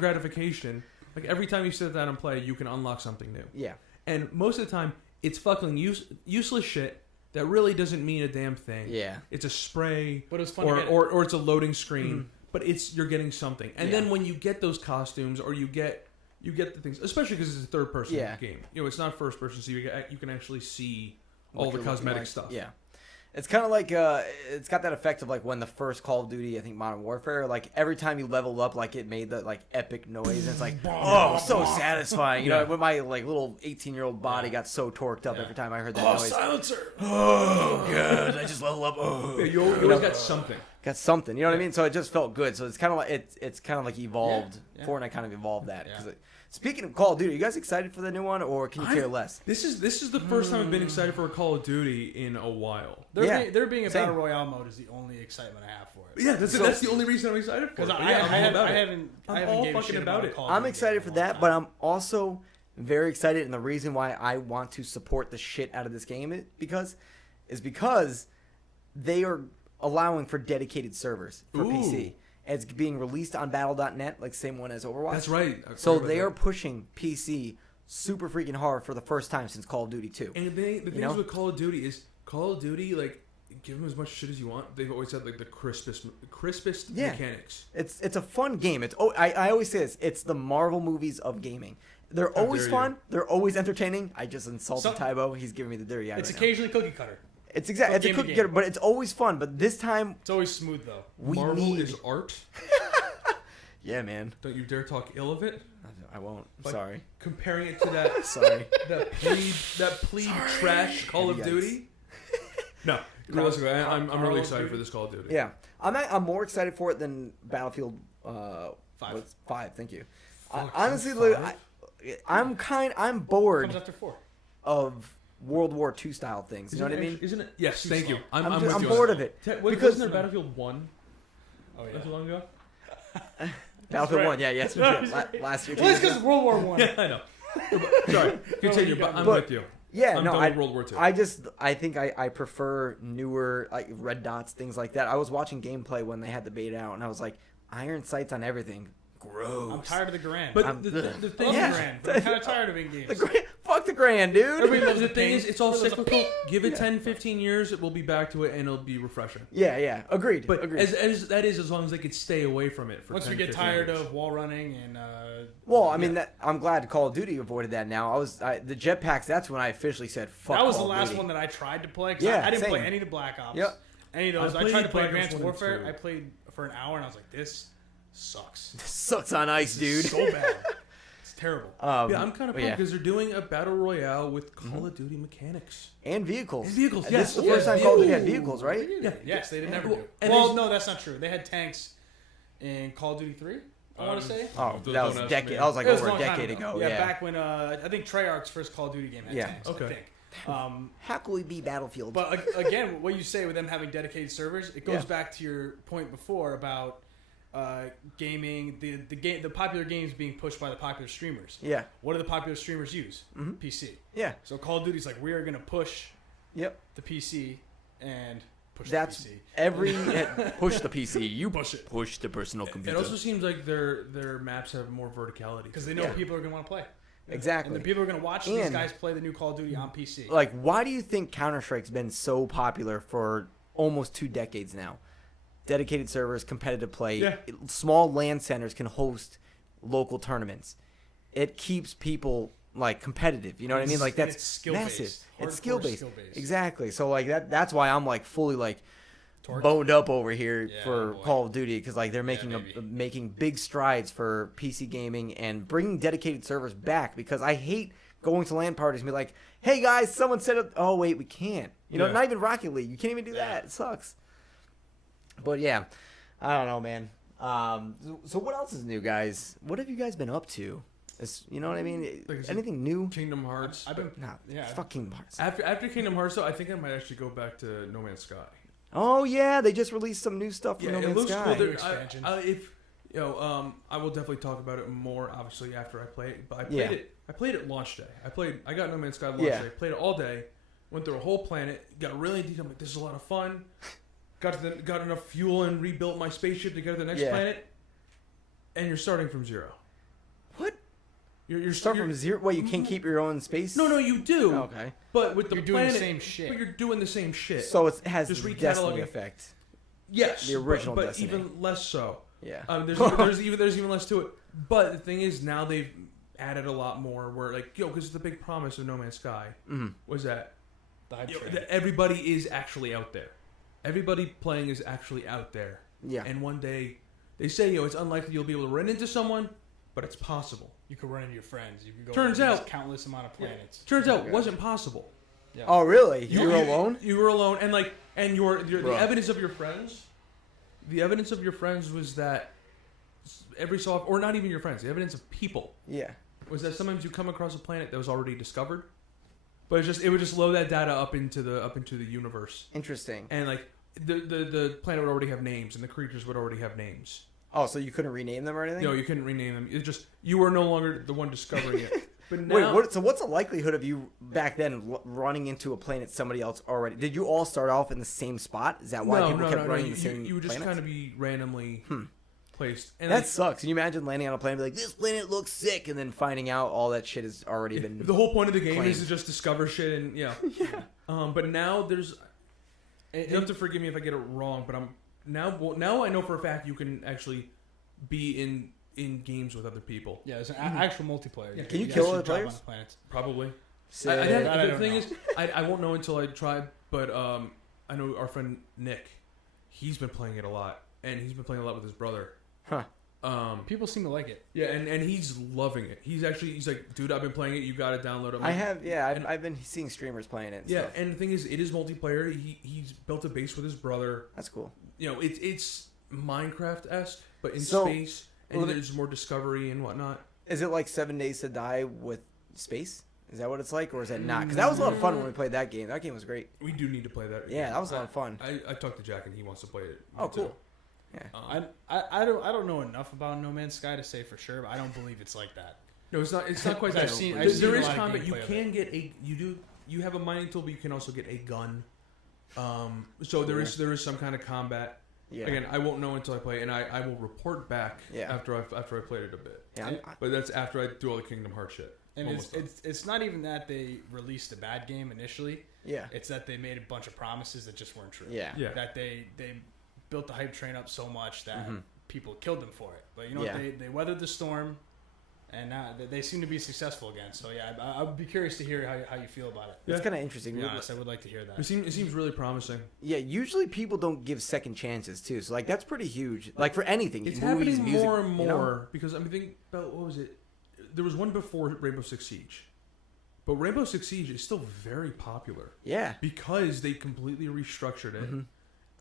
gratification. Like every time you sit down and play, you can unlock something new. Yeah. And most of the time, it's fucking useless shit that really doesn't mean a damn thing. Yeah. It's a spray, But it was fun or, to get it. or it's a loading screen, but you're getting something. And Yeah. then when you get those costumes, or you get the things, especially because it's a third person game. It's not first person, so you can actually see all What the you're looking cosmetic like. stuff. Yeah. It's kind of like it's got that effect of like when the first Call of Duty, I think Modern Warfare, like every time you level up, like it made that like epic noise, and it's like, oh, so satisfying. You know, when my like little 18-year-old body got so torqued up every time I heard that noise. Silencer. Oh, good. I just level up. Oh, Yeah, you always got something. got something. You know what I mean? So it just felt good. So it's kind of like it's kind of like evolved. Yeah. Fortnite kind of evolved that. Yeah. 'Cause speaking of Call of Duty, are you guys excited for the new one, or can you care less? This is the first time I've been excited for a Call of Duty in a while. There being a Same. battle royale mode is the only excitement I have for it. Yeah, that's the only reason I'm excited for it. Because But I yeah, I'm all about it. haven't all gave a fucking shit about a it. Call of I'm Duty excited game for in a long that, time. but I'm also very excited, and the reason why I want to support the shit out of this game is because they are allowing for dedicated servers for Ooh. PC. It's being released on Battle.net, like same one as Overwatch. That's right. I So forgot about they that. are pushing PC super freaking hard for the first time since Call of Duty 2. And the things know? with Call of Duty is Call of Duty, like, give them as much shit as you want. They've always had like the crispest Yeah. mechanics. It's a fun game. I always say this. It's the Marvel movies of gaming. They're always dare fun. you. They're always entertaining. I just insulted Some- Tybo. He's giving me the dirty eye It's right now. occasionally cookie cutter. It's from a game to cookie game. cutter, but it's always fun. But this time, It's always smooth though. we Marvel need. is art. Yeah, man. Don't you dare talk ill of it. I won't. Like, Sorry. Comparing it to that Sorry. that plebe trash Call of Yikes. Duty. No, realistically, I'm Call really of excited Duty? for this Call of Duty. Yeah, I'm more excited for it than Battlefield 5. 5. Thank you. Fuck, Honestly, five? I'm bored Comes after 4. of World War II style things. You know what I mean? Isn't it? Yes, Too thank you. slow. I'm I'm with you on bored that. of it. Because Because- wasn't there Battlefield 1 Oh not yeah. too long ago? Battlefield right. 1, yeah, yes, That's right. last year. Well, it's 2 years because ago. World War 1. Yeah, I know. Sorry, continue. you But got I'm me. with you. Yeah, I'm no, done I with World War II. I think I prefer newer like red dots, things like that. I was watching gameplay when they had the beta out, and I was like, iron sights on everything. Gross. I'm tired of the Garand. But I'm- the I thing love Yeah. the Garand, but I'm kind of tired of it in games. The Grand, Fuck the grand, dude. Everybody loves The the thing ping. is, it's all Everybody loves a cyclical. Give it 10, 15 years, it will be back to it, and it'll be refreshing. Yeah. Agreed. But Agreed. as long as they could stay away from it for Once 10, we get 15 tired years. of wall running and Well, I mean, I'm glad Call of Duty avoided that. Now, the jetpacks. That's when I officially said, "Fuck." that was Call the of last Duty. one that I tried to play. 'Cause Yeah, I didn't play same. any of the Black Ops. Yep. Any of those. I I tried played to play Black Ops Advanced 1 and Warfare. 2. I played for an hour and I was like, this sucks. Sucks on ice, dude. So bad. It's terrible. Yeah, I'm kind of pumped yeah. because they're doing a battle royale with Call of Duty mechanics. And vehicles. And vehicles, And yes. This is the first time Call of Duty had vehicles, right? Yeah. Yes, they did never Well, do. and Well, there's- no, that's not true. They had tanks in Call of Duty 3, I want to say. Oh, Don't that was ask a me. decade. That was like It was over a long time decade ago. Yeah, back when I think Treyarch's first Call of Duty game had Yeah. tanks. Okay. I think. How can we be Battlefield? But again, what you say with them having dedicated servers, it goes Yeah. back to your point before about gaming, the popular games being pushed by the popular streamers. Yeah. What do the popular streamers use? PC. Yeah. So Call of Duty's like, we are going to push Yep. the PC and push That's the PC. every push the PC. You Push it. Push the personal It computer. also seems like their maps have more verticality. Because they know Yeah. people are going to want to play. Exactly. And the people are going to watch these And- guys play the new Call of Duty on PC. Like, why do you think Counter-Strike's been so popular for almost 2 decades now? Dedicated servers, competitive play. Yeah. Small LAN centers can host local tournaments. It keeps people like competitive. You know what I mean? Like that's it's skill-based. massive. Hardcore It's skill-based. skill-based. Exactly. So like that's why I'm like fully like Torque. boned up over here Yeah, for boy. Call of Duty because like they're making baby. making big strides for PC gaming and bringing dedicated servers back because I hate going to LAN parties and be like, hey guys, someone said it. Oh wait, we can't. You know, Yeah. not even Rocket League. You can't even do that. It sucks. But yeah, I don't know, man. So what else is new, guys? What have you guys been up to? You know what I mean? Like I said, Anything new? Kingdom Hearts. I've been No, Yeah. it's fucking Hearts. After Kingdom Hearts, though, I think I might actually go back to No Man's Sky. Oh yeah, they just released some new stuff for Yeah, No it Man's looks Sky. cool. New expansion. If I will definitely talk about it more, obviously after I play it. But I played Yeah. it. I played it launch day. I got No Man's Sky launch Yeah. day. Played it all day. Went through a whole planet. Got really deep. I'm like, this is a lot of fun. Got enough fuel and rebuilt my spaceship to go to the next Yeah. planet. And you're starting from zero. What? You're Start you're- from zero? Well, you can't keep your own space? No, you do. Okay. But with the You're doing the planet, same shit. But you're doing the same shit. So it has Just the recataloging. Destiny effect. yes, the original but Destiny. even less so. Yeah. There's even less to it. But the thing is, now they've added a lot more. Where because the big promise of No Man's Sky was that, The hype train. that everybody is actually out there. Everybody playing is actually out there. Yeah. And one day, they say it's unlikely you'll be able to run into someone, but it's possible. You could run into your friends. You could go Turns to out- countless amount of planets. Turns out, Okay. it wasn't possible. Yeah. Oh, really? You were alone? You were alone, and the Bruh. evidence of your friends. The evidence of your friends was that every so often, or not even your friends. The evidence of people Yeah. was that sometimes you come across a planet that was already discovered, but it would just load that data up into the universe, Interesting. and like the planet would already have names, and the creatures would already have names. Oh, so you couldn't rename them or anything? No, you couldn't rename them. It just you were no longer the one discovering it. But now, Wait, what's the likelihood of you back then running into a planet somebody else already? Did you all start off in the same spot? Is that why people kept running the same You would just planets? kind of be randomly placed. And That like, sucks. Can you imagine landing on a planet and be like, this planet looks sick, and then finding out all that shit has already been... the whole point of the game is claimed. to just discover shit and yeah. But now there's. You have to forgive me if I get it wrong, but now I know for a fact you can actually be in games with other people. Yeah, there's an actual multiplayer. Yeah. Can you guys kill should other drop players? on the planets. Probably. Sick. I The don't thing know. is, I won't know until I try. But I know our friend Nick. He's been playing it a lot, and he's been playing a lot with his brother. Huh. People seem to like it. Yeah, and he's loving it. He's like, dude, I've been playing it. You got to download it. I have, yeah. I've been seeing streamers playing it and Yeah, stuff. and the thing is, it is multiplayer. He's built a base with his brother. That's cool. It's Minecraft-esque, but in So, space, and well, there's more discovery and whatnot. Is it like 7 Days to Die with space? Is that what it's like, or is that not? Because that was a lot of fun when we played that game. That game was great. We do need to play that. Yeah, that was a lot of fun. I talked to Jack, and he wants to play it. Oh, Me too. cool. Yeah. I don't know enough about No Man's Sky to say for sure, but I don't believe it's like that. No, it's not. It's not quite that. I've seen There a is lot of combat. You gameplay of can get a. You have a mining tool, but you can also get a gun. So there is some kind of combat. Yeah. Again, I won't know until I play, and I will report back Yeah. after I played it a bit. Yeah. But that's after I do all the Kingdom Hearts shit. And Almost done. it's not even that they released a bad game initially. Yeah. It's that they made a bunch of promises that just weren't true. Yeah. Yeah. That they built the hype train up so much that people killed them for it. But you know Yeah. what? They weathered the storm, and now they seem to be successful again. So yeah, I would be curious to hear how you feel about it. It's Yeah. kind of interesting. To be honest, I would like to hear that. It seems really promising. Yeah, usually people don't give second chances too. So like that's pretty huge. Like for anything, It's movies, happening music, more and more you know? because I mean, think about what was it? There was one before Rainbow Six Siege, but Rainbow Six Siege is still very popular Yeah. because they completely restructured it,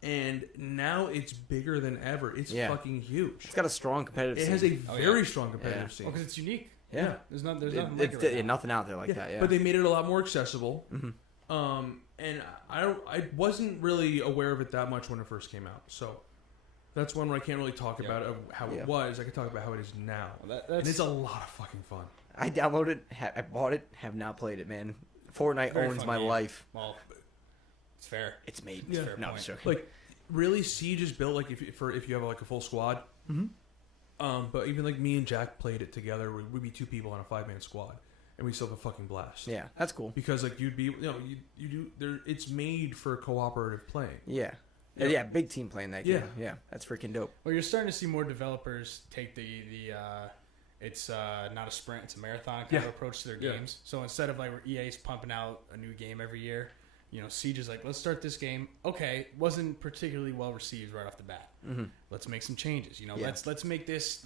and now it's bigger than ever. It's Yeah. fucking huge. It's got a strong competitive It scene. has a Oh, very yeah. strong competitive Yeah. scene. Well, because it's unique. yeah. There's nothing like It's it right now. nothing out there like that. Yeah. But they made it a lot more accessible. And I wasn't really aware of it that much when it first came out. So that's one where I can't really talk about how Yeah. it was. I can talk about how it is now. Well, And it's a lot of fucking fun. I downloaded, I bought it, have not played it, man. Fortnite Very owns fun my game. life. Well, it's fair. It's made. Yeah. Fair No, point. I'm joking. Like really, Siege is built like if you have like a full squad. But even like me and Jack played it together. We'd be 2 people on a 5-man squad, and we still have a fucking blast. Yeah, that's cool. Because like you'd be you do there. It's made for cooperative playing. Yeah. Yeah. Yeah, big team playing that game. Yeah. Yeah, that's freaking dope. Well, you're starting to see more developers take the it's not a sprint, it's a marathon kind Yeah. of approach to their Yeah. games. So instead of like where EA's pumping out a new game every year, you know, Siege is like, let's start this game. Okay, wasn't particularly well received right off the bat. Let's make some changes. You know, Yeah. let's make this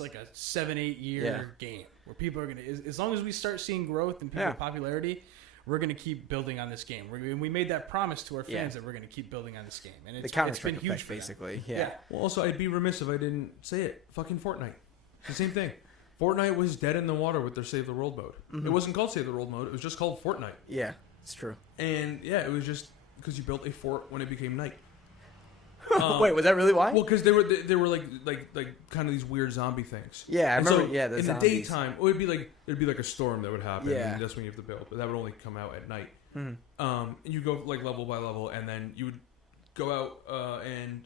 like a 7-8 year Yeah. game where people are gonna, as long as we start seeing growth and Yeah. popularity, we're gonna keep building on this game. We made that promise to our fans Yeah. that we're gonna keep building on this game, and The it's Counter been Strike huge effect, for them. basically. Yeah. Well, also, I'd be remiss if I didn't say it. Fucking Fortnite. It's the same thing. Fortnite was dead in the water with their Save the World mode. It wasn't called Save the World mode. It was just called Fortnite. Yeah, it's true. And yeah, it was just because you built a fort when it became night. Wait, was that really why? Well, because they were like kind of these weird zombie things. Yeah, I And remember. so Yeah, the in zombies. the daytime, it would be like there'd be like a storm that would happen. Yeah. And that's when you have to build, but that would only come out at night. And you go like level by level, and then you would go out and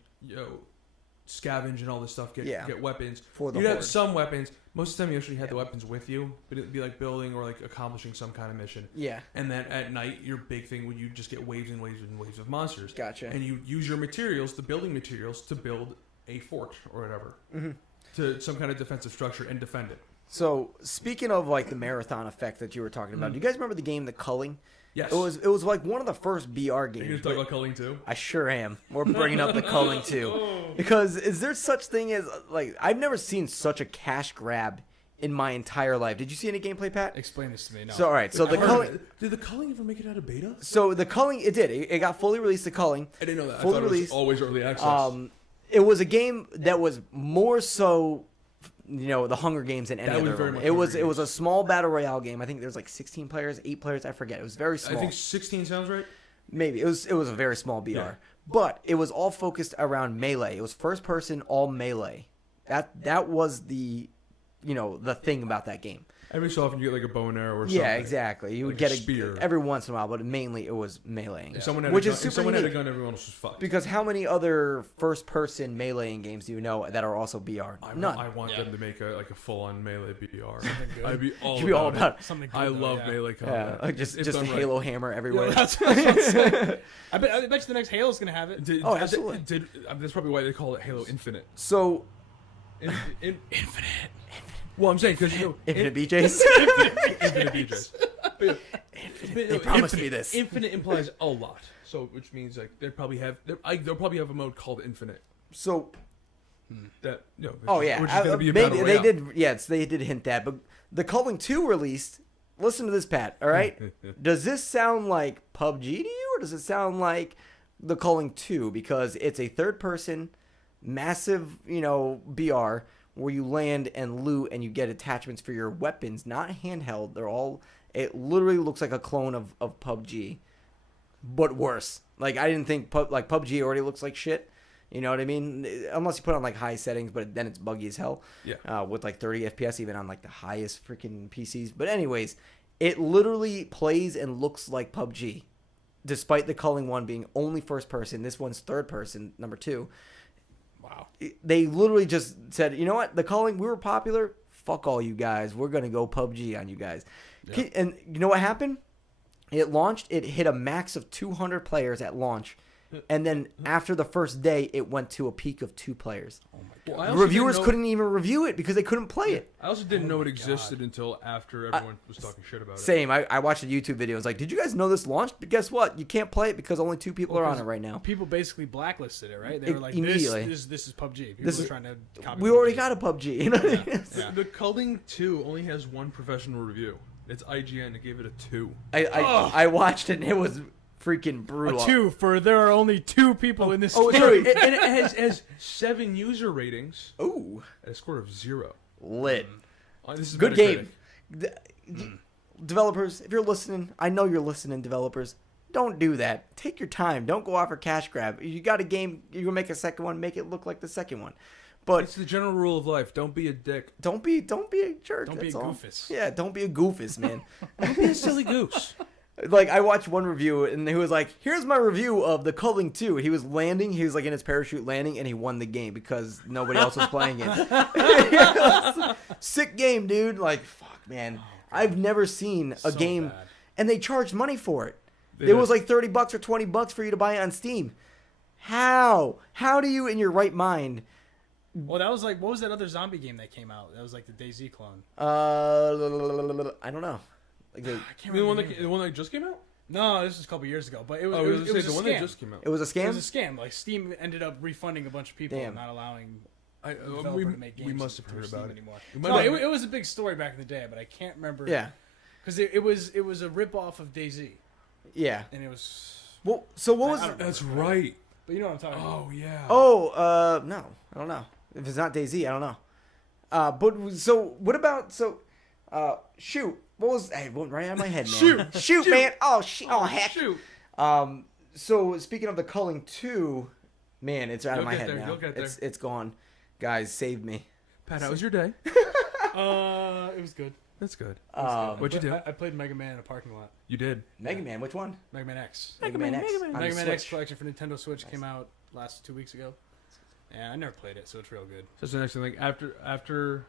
scavenge and all this stuff, get weapons. For the You'd have horde. some weapons. Most of the time, you actually had the weapons with you, but it'd be like building or like accomplishing some kind of mission. Yeah. And then at night, your big thing would you just get waves and waves and waves of monsters. Gotcha. And you use your materials, the building materials, to build a fort or whatever, to some kind of defensive structure and defend it. So speaking of like the marathon effect that you were talking about, do you guys remember the game The Culling? Yes. It was like one of the first BR Are you games. going to talk about culling too? I sure am. We're bringing up The Culling too, because is there such thing as like I've never seen such a cash grab in my entire life. Did you see any gameplay, Pat? Explain this to me. No. So all right, so the Culling. Did the culling ever make it out of beta? So the Culling, it did. It got fully released. The Culling. I didn't know that. Fully I thought it released. was always early access. It was a game that was more so, the Hunger Games than any That other. was very one. much It was Hunger it was a small battle royale game. I think there was like 16 players, 8 players. I forget. It was very small. I think 16 sounds right. Maybe it was a very small BR, Yeah. but it was all focused around melee. It was first person, all melee. That was the thing about that game. Every so often you get like a bow and arrow or something. Yeah, exactly. You would Like a get spear. every once in a while, but mainly it was meleeing. If someone had which a gun, is super if someone had a unique. gun, everyone else was fucked. Because how many other first person meleeing games do you know that are also BR? None. I want Yeah. them to make a full on melee BR. good. I'd be all You'd be all about about it. it. Something good, I though, love yeah. melee Yeah, combat. like just If a done right. Halo hammer everywhere. Yeah, that's what I was gonna say. I bet you the next Halo's gonna have it. Oh, absolutely. That's probably why they call it Halo Infinite. So Infinite. Well, I'm saying because Infinite BJs. Infinite BJs. They promised me this. Infinite implies a lot, so which means like they'll probably have a mode called Infinite. So That which oh is- yeah, which is going to be a maybe battle they royale. did. Yes, they did hint that. But the Culling 2 released. Listen to this, Pat. All right. Does this sound like PUBG to you, or does it sound like the Culling 2? Because it's a third-person, massive, BR where you land and loot and you get attachments for your weapons, not handheld. They're all. It literally looks like a clone of PUBG, but worse. Like I didn't think PUBG already looks like shit. You know what I mean? Unless you put on like high settings, but then it's buggy as hell. Yeah. With like 30 FPS even on like the highest freaking PCs. But anyways, it literally plays and looks like PUBG, despite the Culling 1 being only first person. This one's third person, number 2. Wow. They literally just said, you know what? The Culling, we were popular. fuck all you guys. We're going to go PUBG on you guys. Yeah. And you know what happened? It launched. It hit a max of 200 players at launch. And then after the first day, it went to a peak of 2 players. Oh my god! Well, Reviewers couldn't even review it because they couldn't play it. I also didn't know it existed until after everyone was talking shit about it. Same. I watched a YouTube video. It was like, did you guys know this launched? But guess what? You can't play it because only 2 people are on it right now. People basically blacklisted it, right? They were like, Immediately. this is PUBG. People This were is- trying to copy We already PUBG. got a PUBG. You know what I mean? Yeah. The Culling 2 only has 1 professional review. It's IGN. It gave it a 2. I watched it and it was freaking brutal. A 2 for there are only 2 people in this. Oh, game. sorry. And it has 7 user ratings Ooh, at a score of 0. lit. This is Good Metacritic. game. Developers, if you're listening, I know you're listening, developers. Don't do that. Take your time. Don't go out for cash grab. You got a game, you're going to make a second one, make it look like the second one. But It's the general rule of life. Don't be a dick. don't be a jerk. Don't be that's a all. goofus. Yeah, don't be a goofus, man. Don't be a silly goose. Like, I watched one review, and he was like, here's my review of the Culling 2. He was landing, he was like in his parachute landing, and he won the game because nobody else was playing it. Sick game, dude. Like, fuck, man. I've never seen a So game, bad. and they charged money for it. They It did. was like $30 or $20 for you to buy it on Steam. How? How do you, in your right mind, Well, that was like, what was that other zombie game that came out? That was like the DayZ clone. I don't know. Like I can't The remember. one that just came out? No, this was a couple years ago, but it was. Oh, it was, the a one scam. that just came out. it was a It scam? was a scam. Like Steam ended up refunding a bunch of people Damn. and not allowing I, the developer to make games we must have for heard Steam about it. anymore. We might No, have- it was a big story back in the day, but I can't remember. Yeah. because it was a rip off of DayZ, Yeah. and it was. Well, so what was... I don't know. That's right. But you know what I'm talking about. Oh, yeah. Oh, no. I don't know. If it's not DayZ, I don't know. But, so, what about... So, shoot. What was... Hey, it went right out of my head, man. Shoot, man. Oh, heck. Shoot. So, speaking of the Culling 2, man, it's out of You'll my get head there, now. you'll get there. It's gone. Guys, save me. Pat, how was your day? It was good. That's good. What'd you do? I played Mega Man in a parking lot. You did. Mega Man, which one? Mega Man X. Mega Man X. On the Mega Man X Switch. collection for Nintendo Switch came out last 2 weeks ago. And I never played it, so it's real good. That's the next thing. Like after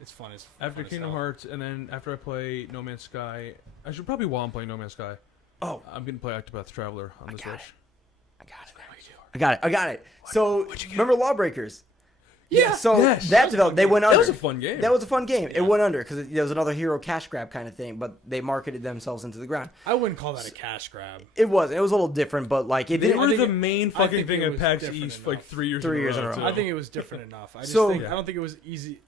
It's fun as after fun as Kingdom hell. Hearts, and then after I play No Man's Sky, I should probably while I'm playing No Man's Sky. Oh. I'm gonna play Octopath Traveler on the got Switch. it. I got it. So, remember Lawbreakers? Yeah. So yes. that developed. They went under. That was a fun game. That was a fun game. It went under because there was another hero cash grab kind of thing, but they marketed themselves into the ground. I wouldn't call that a cash grab. It was. It was a little different, but like it They didn't. were think the it- main I fucking think thing it at was PAX different East for like enough. 3 years. 3 years in a row. too. I think it was different enough. I just So- think, Yeah. I don't think it was easy.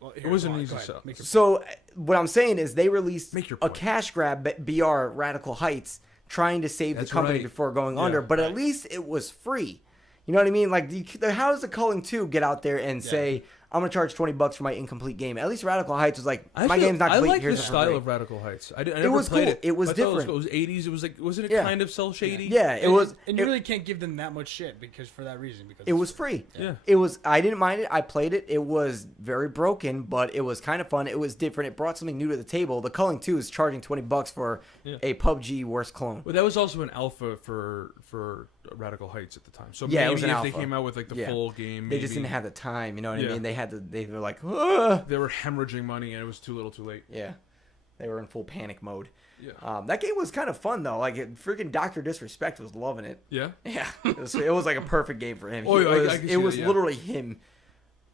Well, here, It wasn't go on, easy go ahead. sell. Make your So what I'm saying is they released Make your a point. cash grab BR Radical Heights trying to save That's the company right. before going Yeah, under, but at right. least it was free. You know what I mean? Like, how does the Culling 2 get out there and say, I'm going to charge $20 for my incomplete game? At least Radical Heights was like, my game's not complete. I like the Here's it for style free. of Radical Heights. I never was played cool. it. It was I thought different. It was 80s. It was like, wasn't it Yeah. kind of cell shady? Yeah, it was. And it, you really can't give them that much shit because for that reason. Because it was free. Yeah. It was. I didn't mind it. I played it. It was very broken, but it was kind of fun. It was different. It brought something new to the table. The Culling 2 is charging $20 for Yeah. a PUBG worst clone. But that was also an alpha for Radical Heights at the time. So Yeah, it maybe was an if alpha. they came out with like the Yeah. full game, They maybe just didn't have the time. You know what I Yeah. mean? They had to. They were like, ugh. they were hemorrhaging money and it was too little, too late. Yeah, they were in full panic mode. Yeah. That game was kind of fun though. Like freaking Dr. Disrespect was loving it. Yeah. Yeah, it was like a perfect game for him. Oh, He yeah, I was- can see it was that, yeah. literally him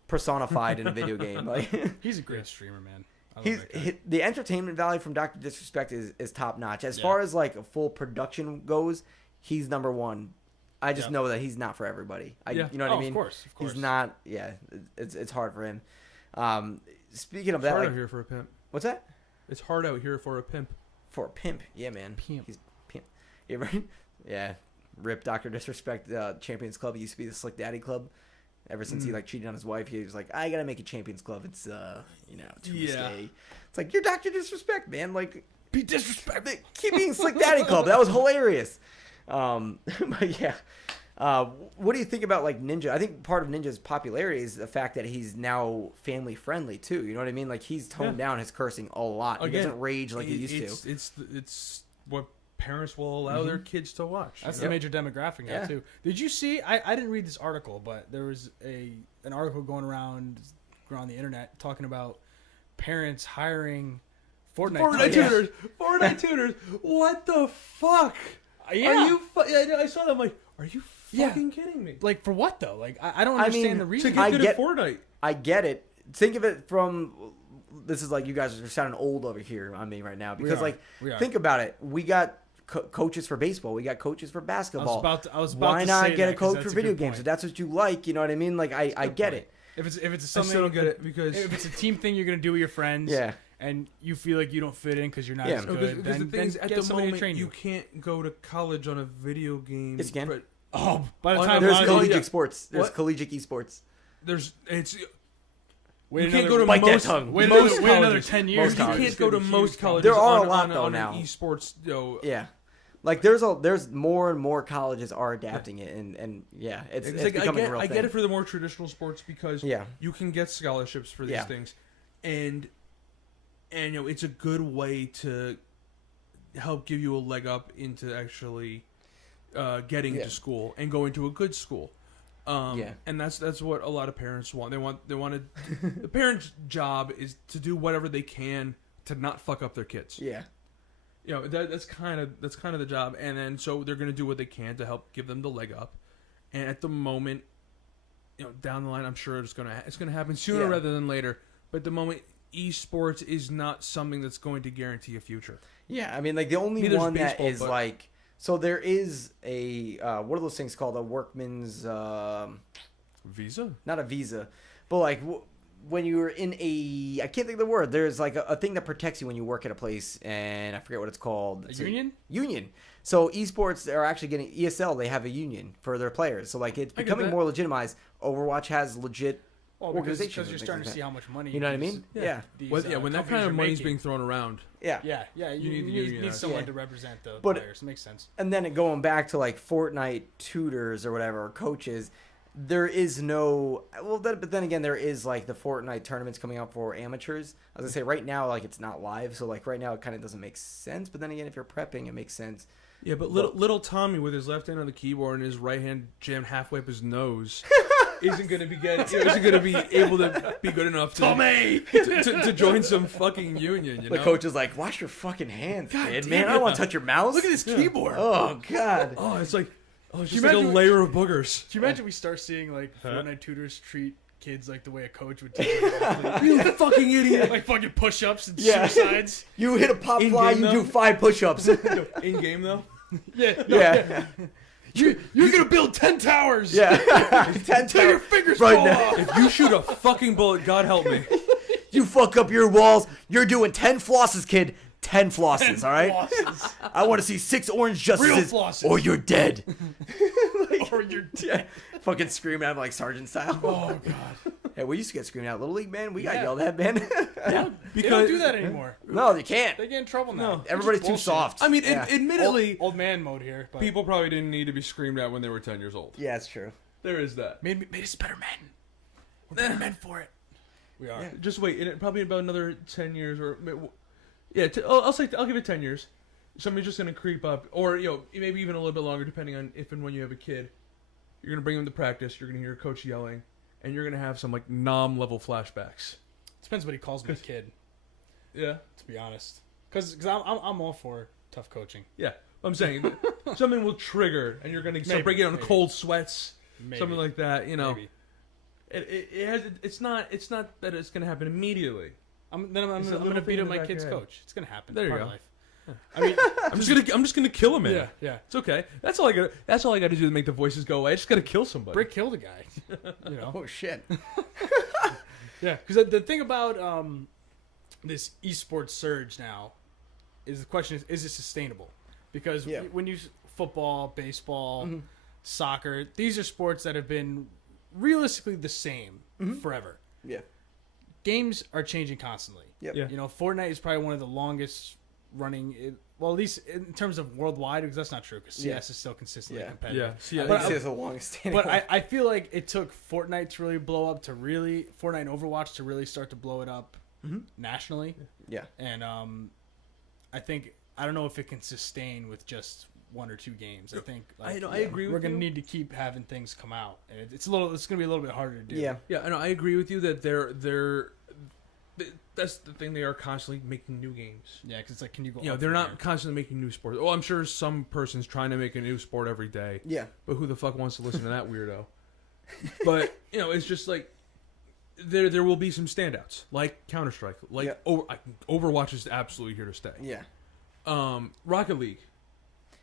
personified in a video game. Like He's a great streamer, man. I love he's that guy. the entertainment value from Dr. Disrespect is top notch. As Yeah. far as like a full production goes, he's number one. I just Yeah. know that he's not for everybody. Yeah. You know what Oh, I mean? of course. He's not. Yeah, it's hard for him. Speaking of It's that, hard like, out here for a pimp. what's that? It's hard out here for a pimp. For a pimp, yeah, man. Pimp. He's pimp. Yeah, right? Yeah. Rip Dr. Disrespect Champions Club. It used to be the Slick Daddy Club. Ever since he like cheated on his wife, he was like, I gotta make a Champions Club. It's too risque. It's like, you're Dr. Disrespect, man. Like, be disrespected. Keep being Slick Daddy Club. That was hilarious. But yeah. What do you think about like Ninja? I think part of Ninja's popularity is the fact that he's now family friendly too. You know what I mean? Like he's toned down his cursing a lot. He doesn't rage like he used to. It's what parents will allow their kids to watch. That's you the know? major demographic now Yeah. too. Did you see? I didn't read this article, but there was an article going around on the internet talking about parents hiring Fortnite tutors. Fortnite tutors. What the fuck? Yeah. Are you? I saw that. I'm like, are you fucking kidding me? Like, for what though? Like, I don't understand the To reason. get good at Fortnite. I get it. Think of it from. This is like you guys are sounding old over here on me right now because We are. think about it. We got coaches for baseball. We got coaches for basketball. I was about Why to not say get that, a 'cause coach for that's a video good games? point. If that's what you like, you know what I mean? Like I get it. If it's I something, still don't get it because if it's a team thing you're gonna do with your friends, Yeah. and you feel like you don't fit in because you're not Yeah. as No, good, because the then thing is, at get the somebody to moment, train you can't go to college on a video game. Yes, you can. but Oh, by the Oh, time no, There's I- collegiate yeah. sports. There's What? collegiate esports. it's wait you can't another- go to Bite that most. can't wait most another, wait another colleges. 10 Most years. You colleges. can't go to most colleges. There are a on, lot, on, though, on now. an esports. Yeah. Like there's more and more colleges are adapting it and yeah, it's It's like, becoming a real I thing. get it for the more traditional sports because Yeah. you can get scholarships for these Yeah. things, and it's a good way to help give you a leg up into actually getting Yeah. to school and going to a good school. Yeah. And that's what a lot of parents want. They want the parents' job is to do whatever they can to not fuck up their kids. Yeah. That's kind of the job, and then so they're going to do what they can to help give them the leg up. And at the moment, down the line, I'm sure it's going to happen sooner Yeah. rather than later. But at the moment, esports is not something that's going to guarantee a future. Yeah, I mean, like the only Neither's one that baseball, is but- like, so there is a what are those things called? A workman's, Visa? not a visa, but like when you're in I can't think of the word. There's like a thing that protects you when you work at a place, and I forget what it's called. A It's union? Union. So esports are actually getting ESL. They have a union for their players. So like it's I get becoming that. more legitimized. Overwatch has legit Well, organizations. because you're and starting things to see like how much money. You know what I mean? Yeah. these, When that companies kind are of money's making. being thrown around, Yeah. Yeah, you need the need union, someone yeah. to represent the But- players. Makes sense. And then going back to like Fortnite tutors or whatever, or coaches, there is no. But then again, there is like the Fortnite tournaments coming out for amateurs. I was gonna say right now, like it's not live, so like right now it kind of doesn't make sense. But then again, if you're prepping, it makes sense. Yeah, but little Tommy with his left hand on the keyboard and his right hand jammed halfway up his nose isn't going to be able to be good enough to join some fucking union. You The know? coach is like, "Wash your fucking hands, kid, damn man. I don't it. want to touch your mouse. Look at this keyboard. Oh God. Oh, it's like it's you just like a imagine- layer of boogers. Can you imagine we start seeing like Fortnite tutors treat kids like the way a coach would teach You fucking idiot! like fucking push-ups and Yeah. suicides. You hit a pop In fly, game, you though? do 5 push-ups. In game though, Yeah, yeah. You're gonna build 10 towers. Yeah. 10 Till your times. fingers Right fall now. off. if you shoot a fucking bullet, God help me. You fuck up your walls. You're doing 10 flosses, kid. 10 flosses, all right? Flosses. I want to see 6 orange justices, flosses. or you're dead. Or you're dead. Fucking screaming at him like Sergeant style. Oh god. Hey, we used to get screamed at Little League, man. We got Yeah. yelled at, man. They don't do that anymore. No, you can't. They get in trouble now. Everybody's too Bullshit. soft. I mean, Yeah. admittedly, Old man mode here. But people probably didn't need to be screamed at when they were 10 years old. Yeah, it's true. There is that. made us better men. We're better men for it. We are. Yeah. Just wait. Probably about another 10 years, or yeah, I'll give it 10 years. Somebody's just gonna creep up, or maybe even a little bit longer, depending on if and when you have a kid. You're gonna bring them to practice. You're gonna hear a coach yelling, and you're gonna have some like nom level flashbacks. Depends what he calls me, kid. Yeah, To be honest, because I'm all for tough coaching. yeah. I'm saying something will trigger, and you're gonna start Maybe, breaking out in maybe. cold sweats, Maybe. something like that. Maybe. It has. It's not that it's gonna happen immediately. I'm It's a gonna little beat thing up in the my back kid's of your coach. It's gonna happen. There you Part go. of life. I mean, I'm just gonna kill a man. yeah. It's okay. That's all I got. That's all I got to do to make the voices go away. I just got to kill somebody. Brick killed a guy. You know. Oh, shit. Yeah, because the thing about this esports surge now is the question is it sustainable? Because Yeah. when you football, baseball, soccer, these are sports that have been realistically the same forever. Yeah. Games are changing constantly. Yep. Yeah. You know, Fortnite is probably one of the longest running. Well, at least in terms of worldwide, because that's not true. Because CS Yeah. is still consistently Yeah. competitive. Yeah. See, I But think it's the longest standing But one. I feel like it took Fortnite to really blow up, Fortnite and Overwatch to really start to blow it up nationally. Yeah. And I don't know if it can sustain with just 1 or 2 games. I think. I know. I agree with We're gonna you. need to keep having things come out, and it's gonna be a little bit harder to do. Yeah. Yeah, I know. I agree with you that that's the thing. They are constantly making new games. Yeah, because it's like, can you go? You know, up they're from not there? constantly making new sports. Oh, I'm sure some person's trying to make a new sport every day. Yeah. But who the fuck wants to listen to that weirdo? But you know, it's just like there will be some standouts, like Counter-Strike, like Overwatch is absolutely here to stay. Yeah. Rocket League,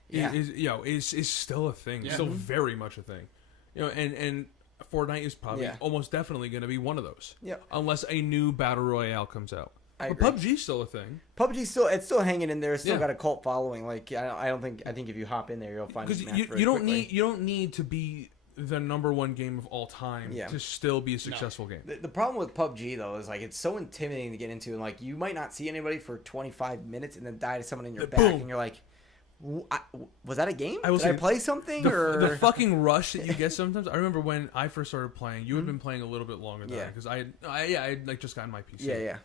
Yeah. is still a thing, Yeah. still very much a thing. You know, and Fortnite is probably Yeah. almost definitely going to be one of those. Yeah. Unless a new battle royale comes out. I But agree. PUBG's still a thing. PUBG's still hanging in there. It's still Yeah. got a cult following. Like I think if you hop in there, you'll find Because a match very you don't quickly. you don't need to be the #1 game of all time Yeah. to still be a successful game. The problem with PUBG though is like it's so intimidating to get into, and like you might not see anybody for 25 minutes and then die to someone in your back, Boom. and you're like, was that a game? I will Did I say, play something? The fucking rush that you get sometimes. I remember when I first started playing. You had Mm-hmm. been playing a little bit longer than Yeah. because I had like just gotten my PC. yeah.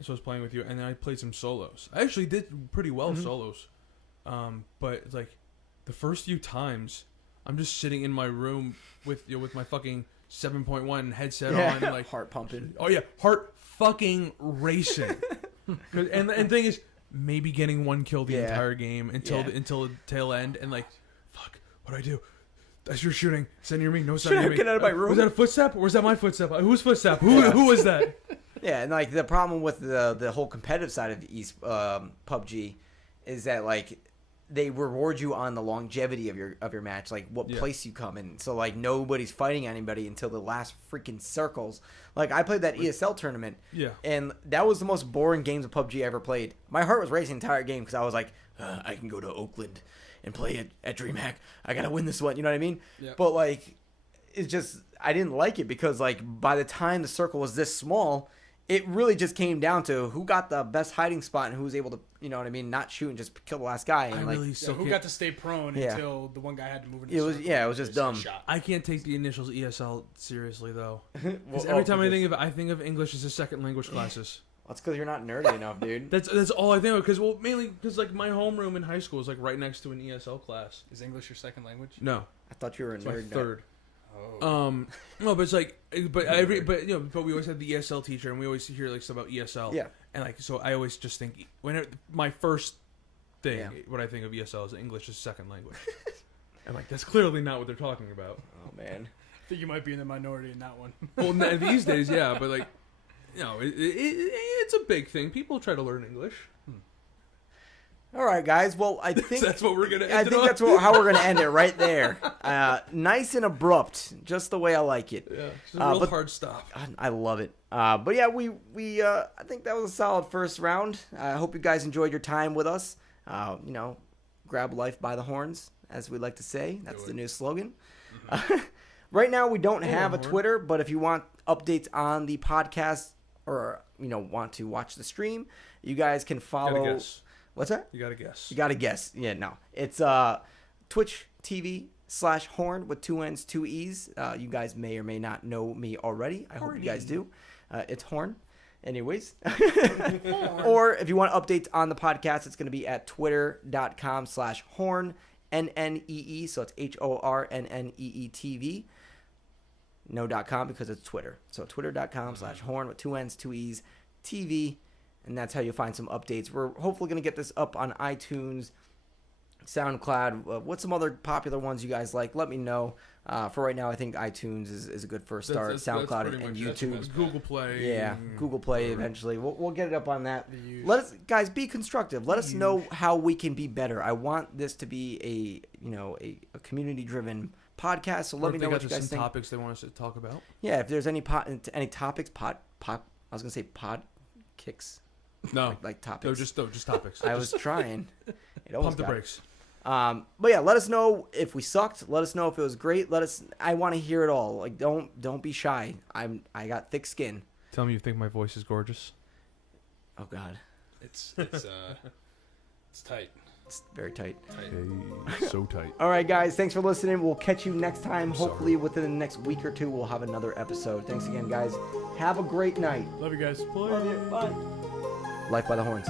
So I was playing with you, and then I played some solos. I actually did pretty well Mm-hmm. solos, but it's like the first few times, I'm just sitting in my room with my fucking 7.1 headset on, and like heart pumping. oh yeah, heart fucking racing. and the thing is, maybe getting 1 kill the Yeah. entire game until Yeah. the tail end, and like, fuck, what do I do? That's your shooting. Stand near me. No, stand near me. Get out of my room. Was that a footstep, or was that my footstep? Whose footstep? Who was that? Yeah, and like the problem with the whole competitive side of PUBG is that like they reward you on the longevity of your match, like what Yeah. place you come in. So like nobody's fighting anybody until the last freaking circles. Like I played that ESL tournament, Yeah. and that was the most boring games of PUBG I ever played. My heart was racing the entire game because I was like, I can go to Oakland and play at DreamHack. I gotta win this one. You know what I mean? Yep. But like, it's just I didn't like it because like by the time the circle was this small, it really just came down to who got the best hiding spot and who was able to, you know what I mean, not shoot and just kill the last guy. And I like, really Yeah, still who can't. got to stay prone Yeah. until the one guy had to move into It the was- circle yeah, it was and just take a dumb. shot. I can't take the initials ESL seriously though. well, Because every time I think of English as a second language classes. that's because you're not nerdy enough, dude. That's all I think of. Because mainly because like my homeroom in high school is like right next to an ESL class. Is English your second language? No, I thought you were a it's my nerd. third. Oh. No, but it's like, but we always had the ESL teacher, and we always hear like stuff about ESL. Yeah. And like, so I always just think my first thing, Yeah. what I think of ESL is English as second language. And like, that's clearly not what they're talking about. Oh man. I think you might be in the minority in that one. Well, these days, yeah, but like, you know, it's a big thing. People try to learn English. All right, guys. Well, I think That's what we're gonna. End I it think on. that's how we're gonna end it right there. Nice and abrupt, just the way I like it. Yeah, it's a real but- hard stop. I love it. But yeah, we I think that was a solid first round. I hope you guys enjoyed your time with us. You know, grab life by the horns, as we like to say. That's the new slogan. Right now, we don't have a Horn. Twitter, but if you want updates on the podcast or want to watch the stream, you guys can follow. Gotta guess. What's that? You gotta guess. You gotta guess. Yeah, no. It's Twitch TV/Horne with 2 N's, 2 E's. You guys may or may not know me already. I hope you guys do. It's Horne. Anyways. Or if you want updates on the podcast, it's going to be at twitter.com/Horne, NNEE. So it's HORNNEE TV. No .com because it's Twitter. So twitter.com/Horne with 2 N's, 2 E's TV. And that's how you find some updates. We're hopefully going to get this up on iTunes, SoundCloud. What's some other popular ones you guys like? Let me know. For right now, I think iTunes is a good first start. That's SoundCloud pretty and much- that's YouTube. Google Play. Yeah, Google Play eventually. We'll get it up on that. The use. Let us, guys, be constructive. Let us know how we can be better. I want this to be a community-driven podcast. So let me know what you guys some think. topics they want us to talk about. Yeah, if there's any topics, I was gonna say pod kicks, No, like topics. no, just topics. I was trying. It almost Pump the got it. brakes. But yeah, let us know if we sucked. Let us know if it was great. I want to hear it all. Like, don't be shy. I got thick skin. Tell me you think my voice is gorgeous. Oh God, It's tight. it's very tight. Hey, so tight. All right, guys, thanks for listening. We'll catch you next time. Sorry. Hopefully, within the next week or two, we'll have another episode. Thanks again, guys. Have a great night. Love you guys. Love you. Bye. Life by the Horns.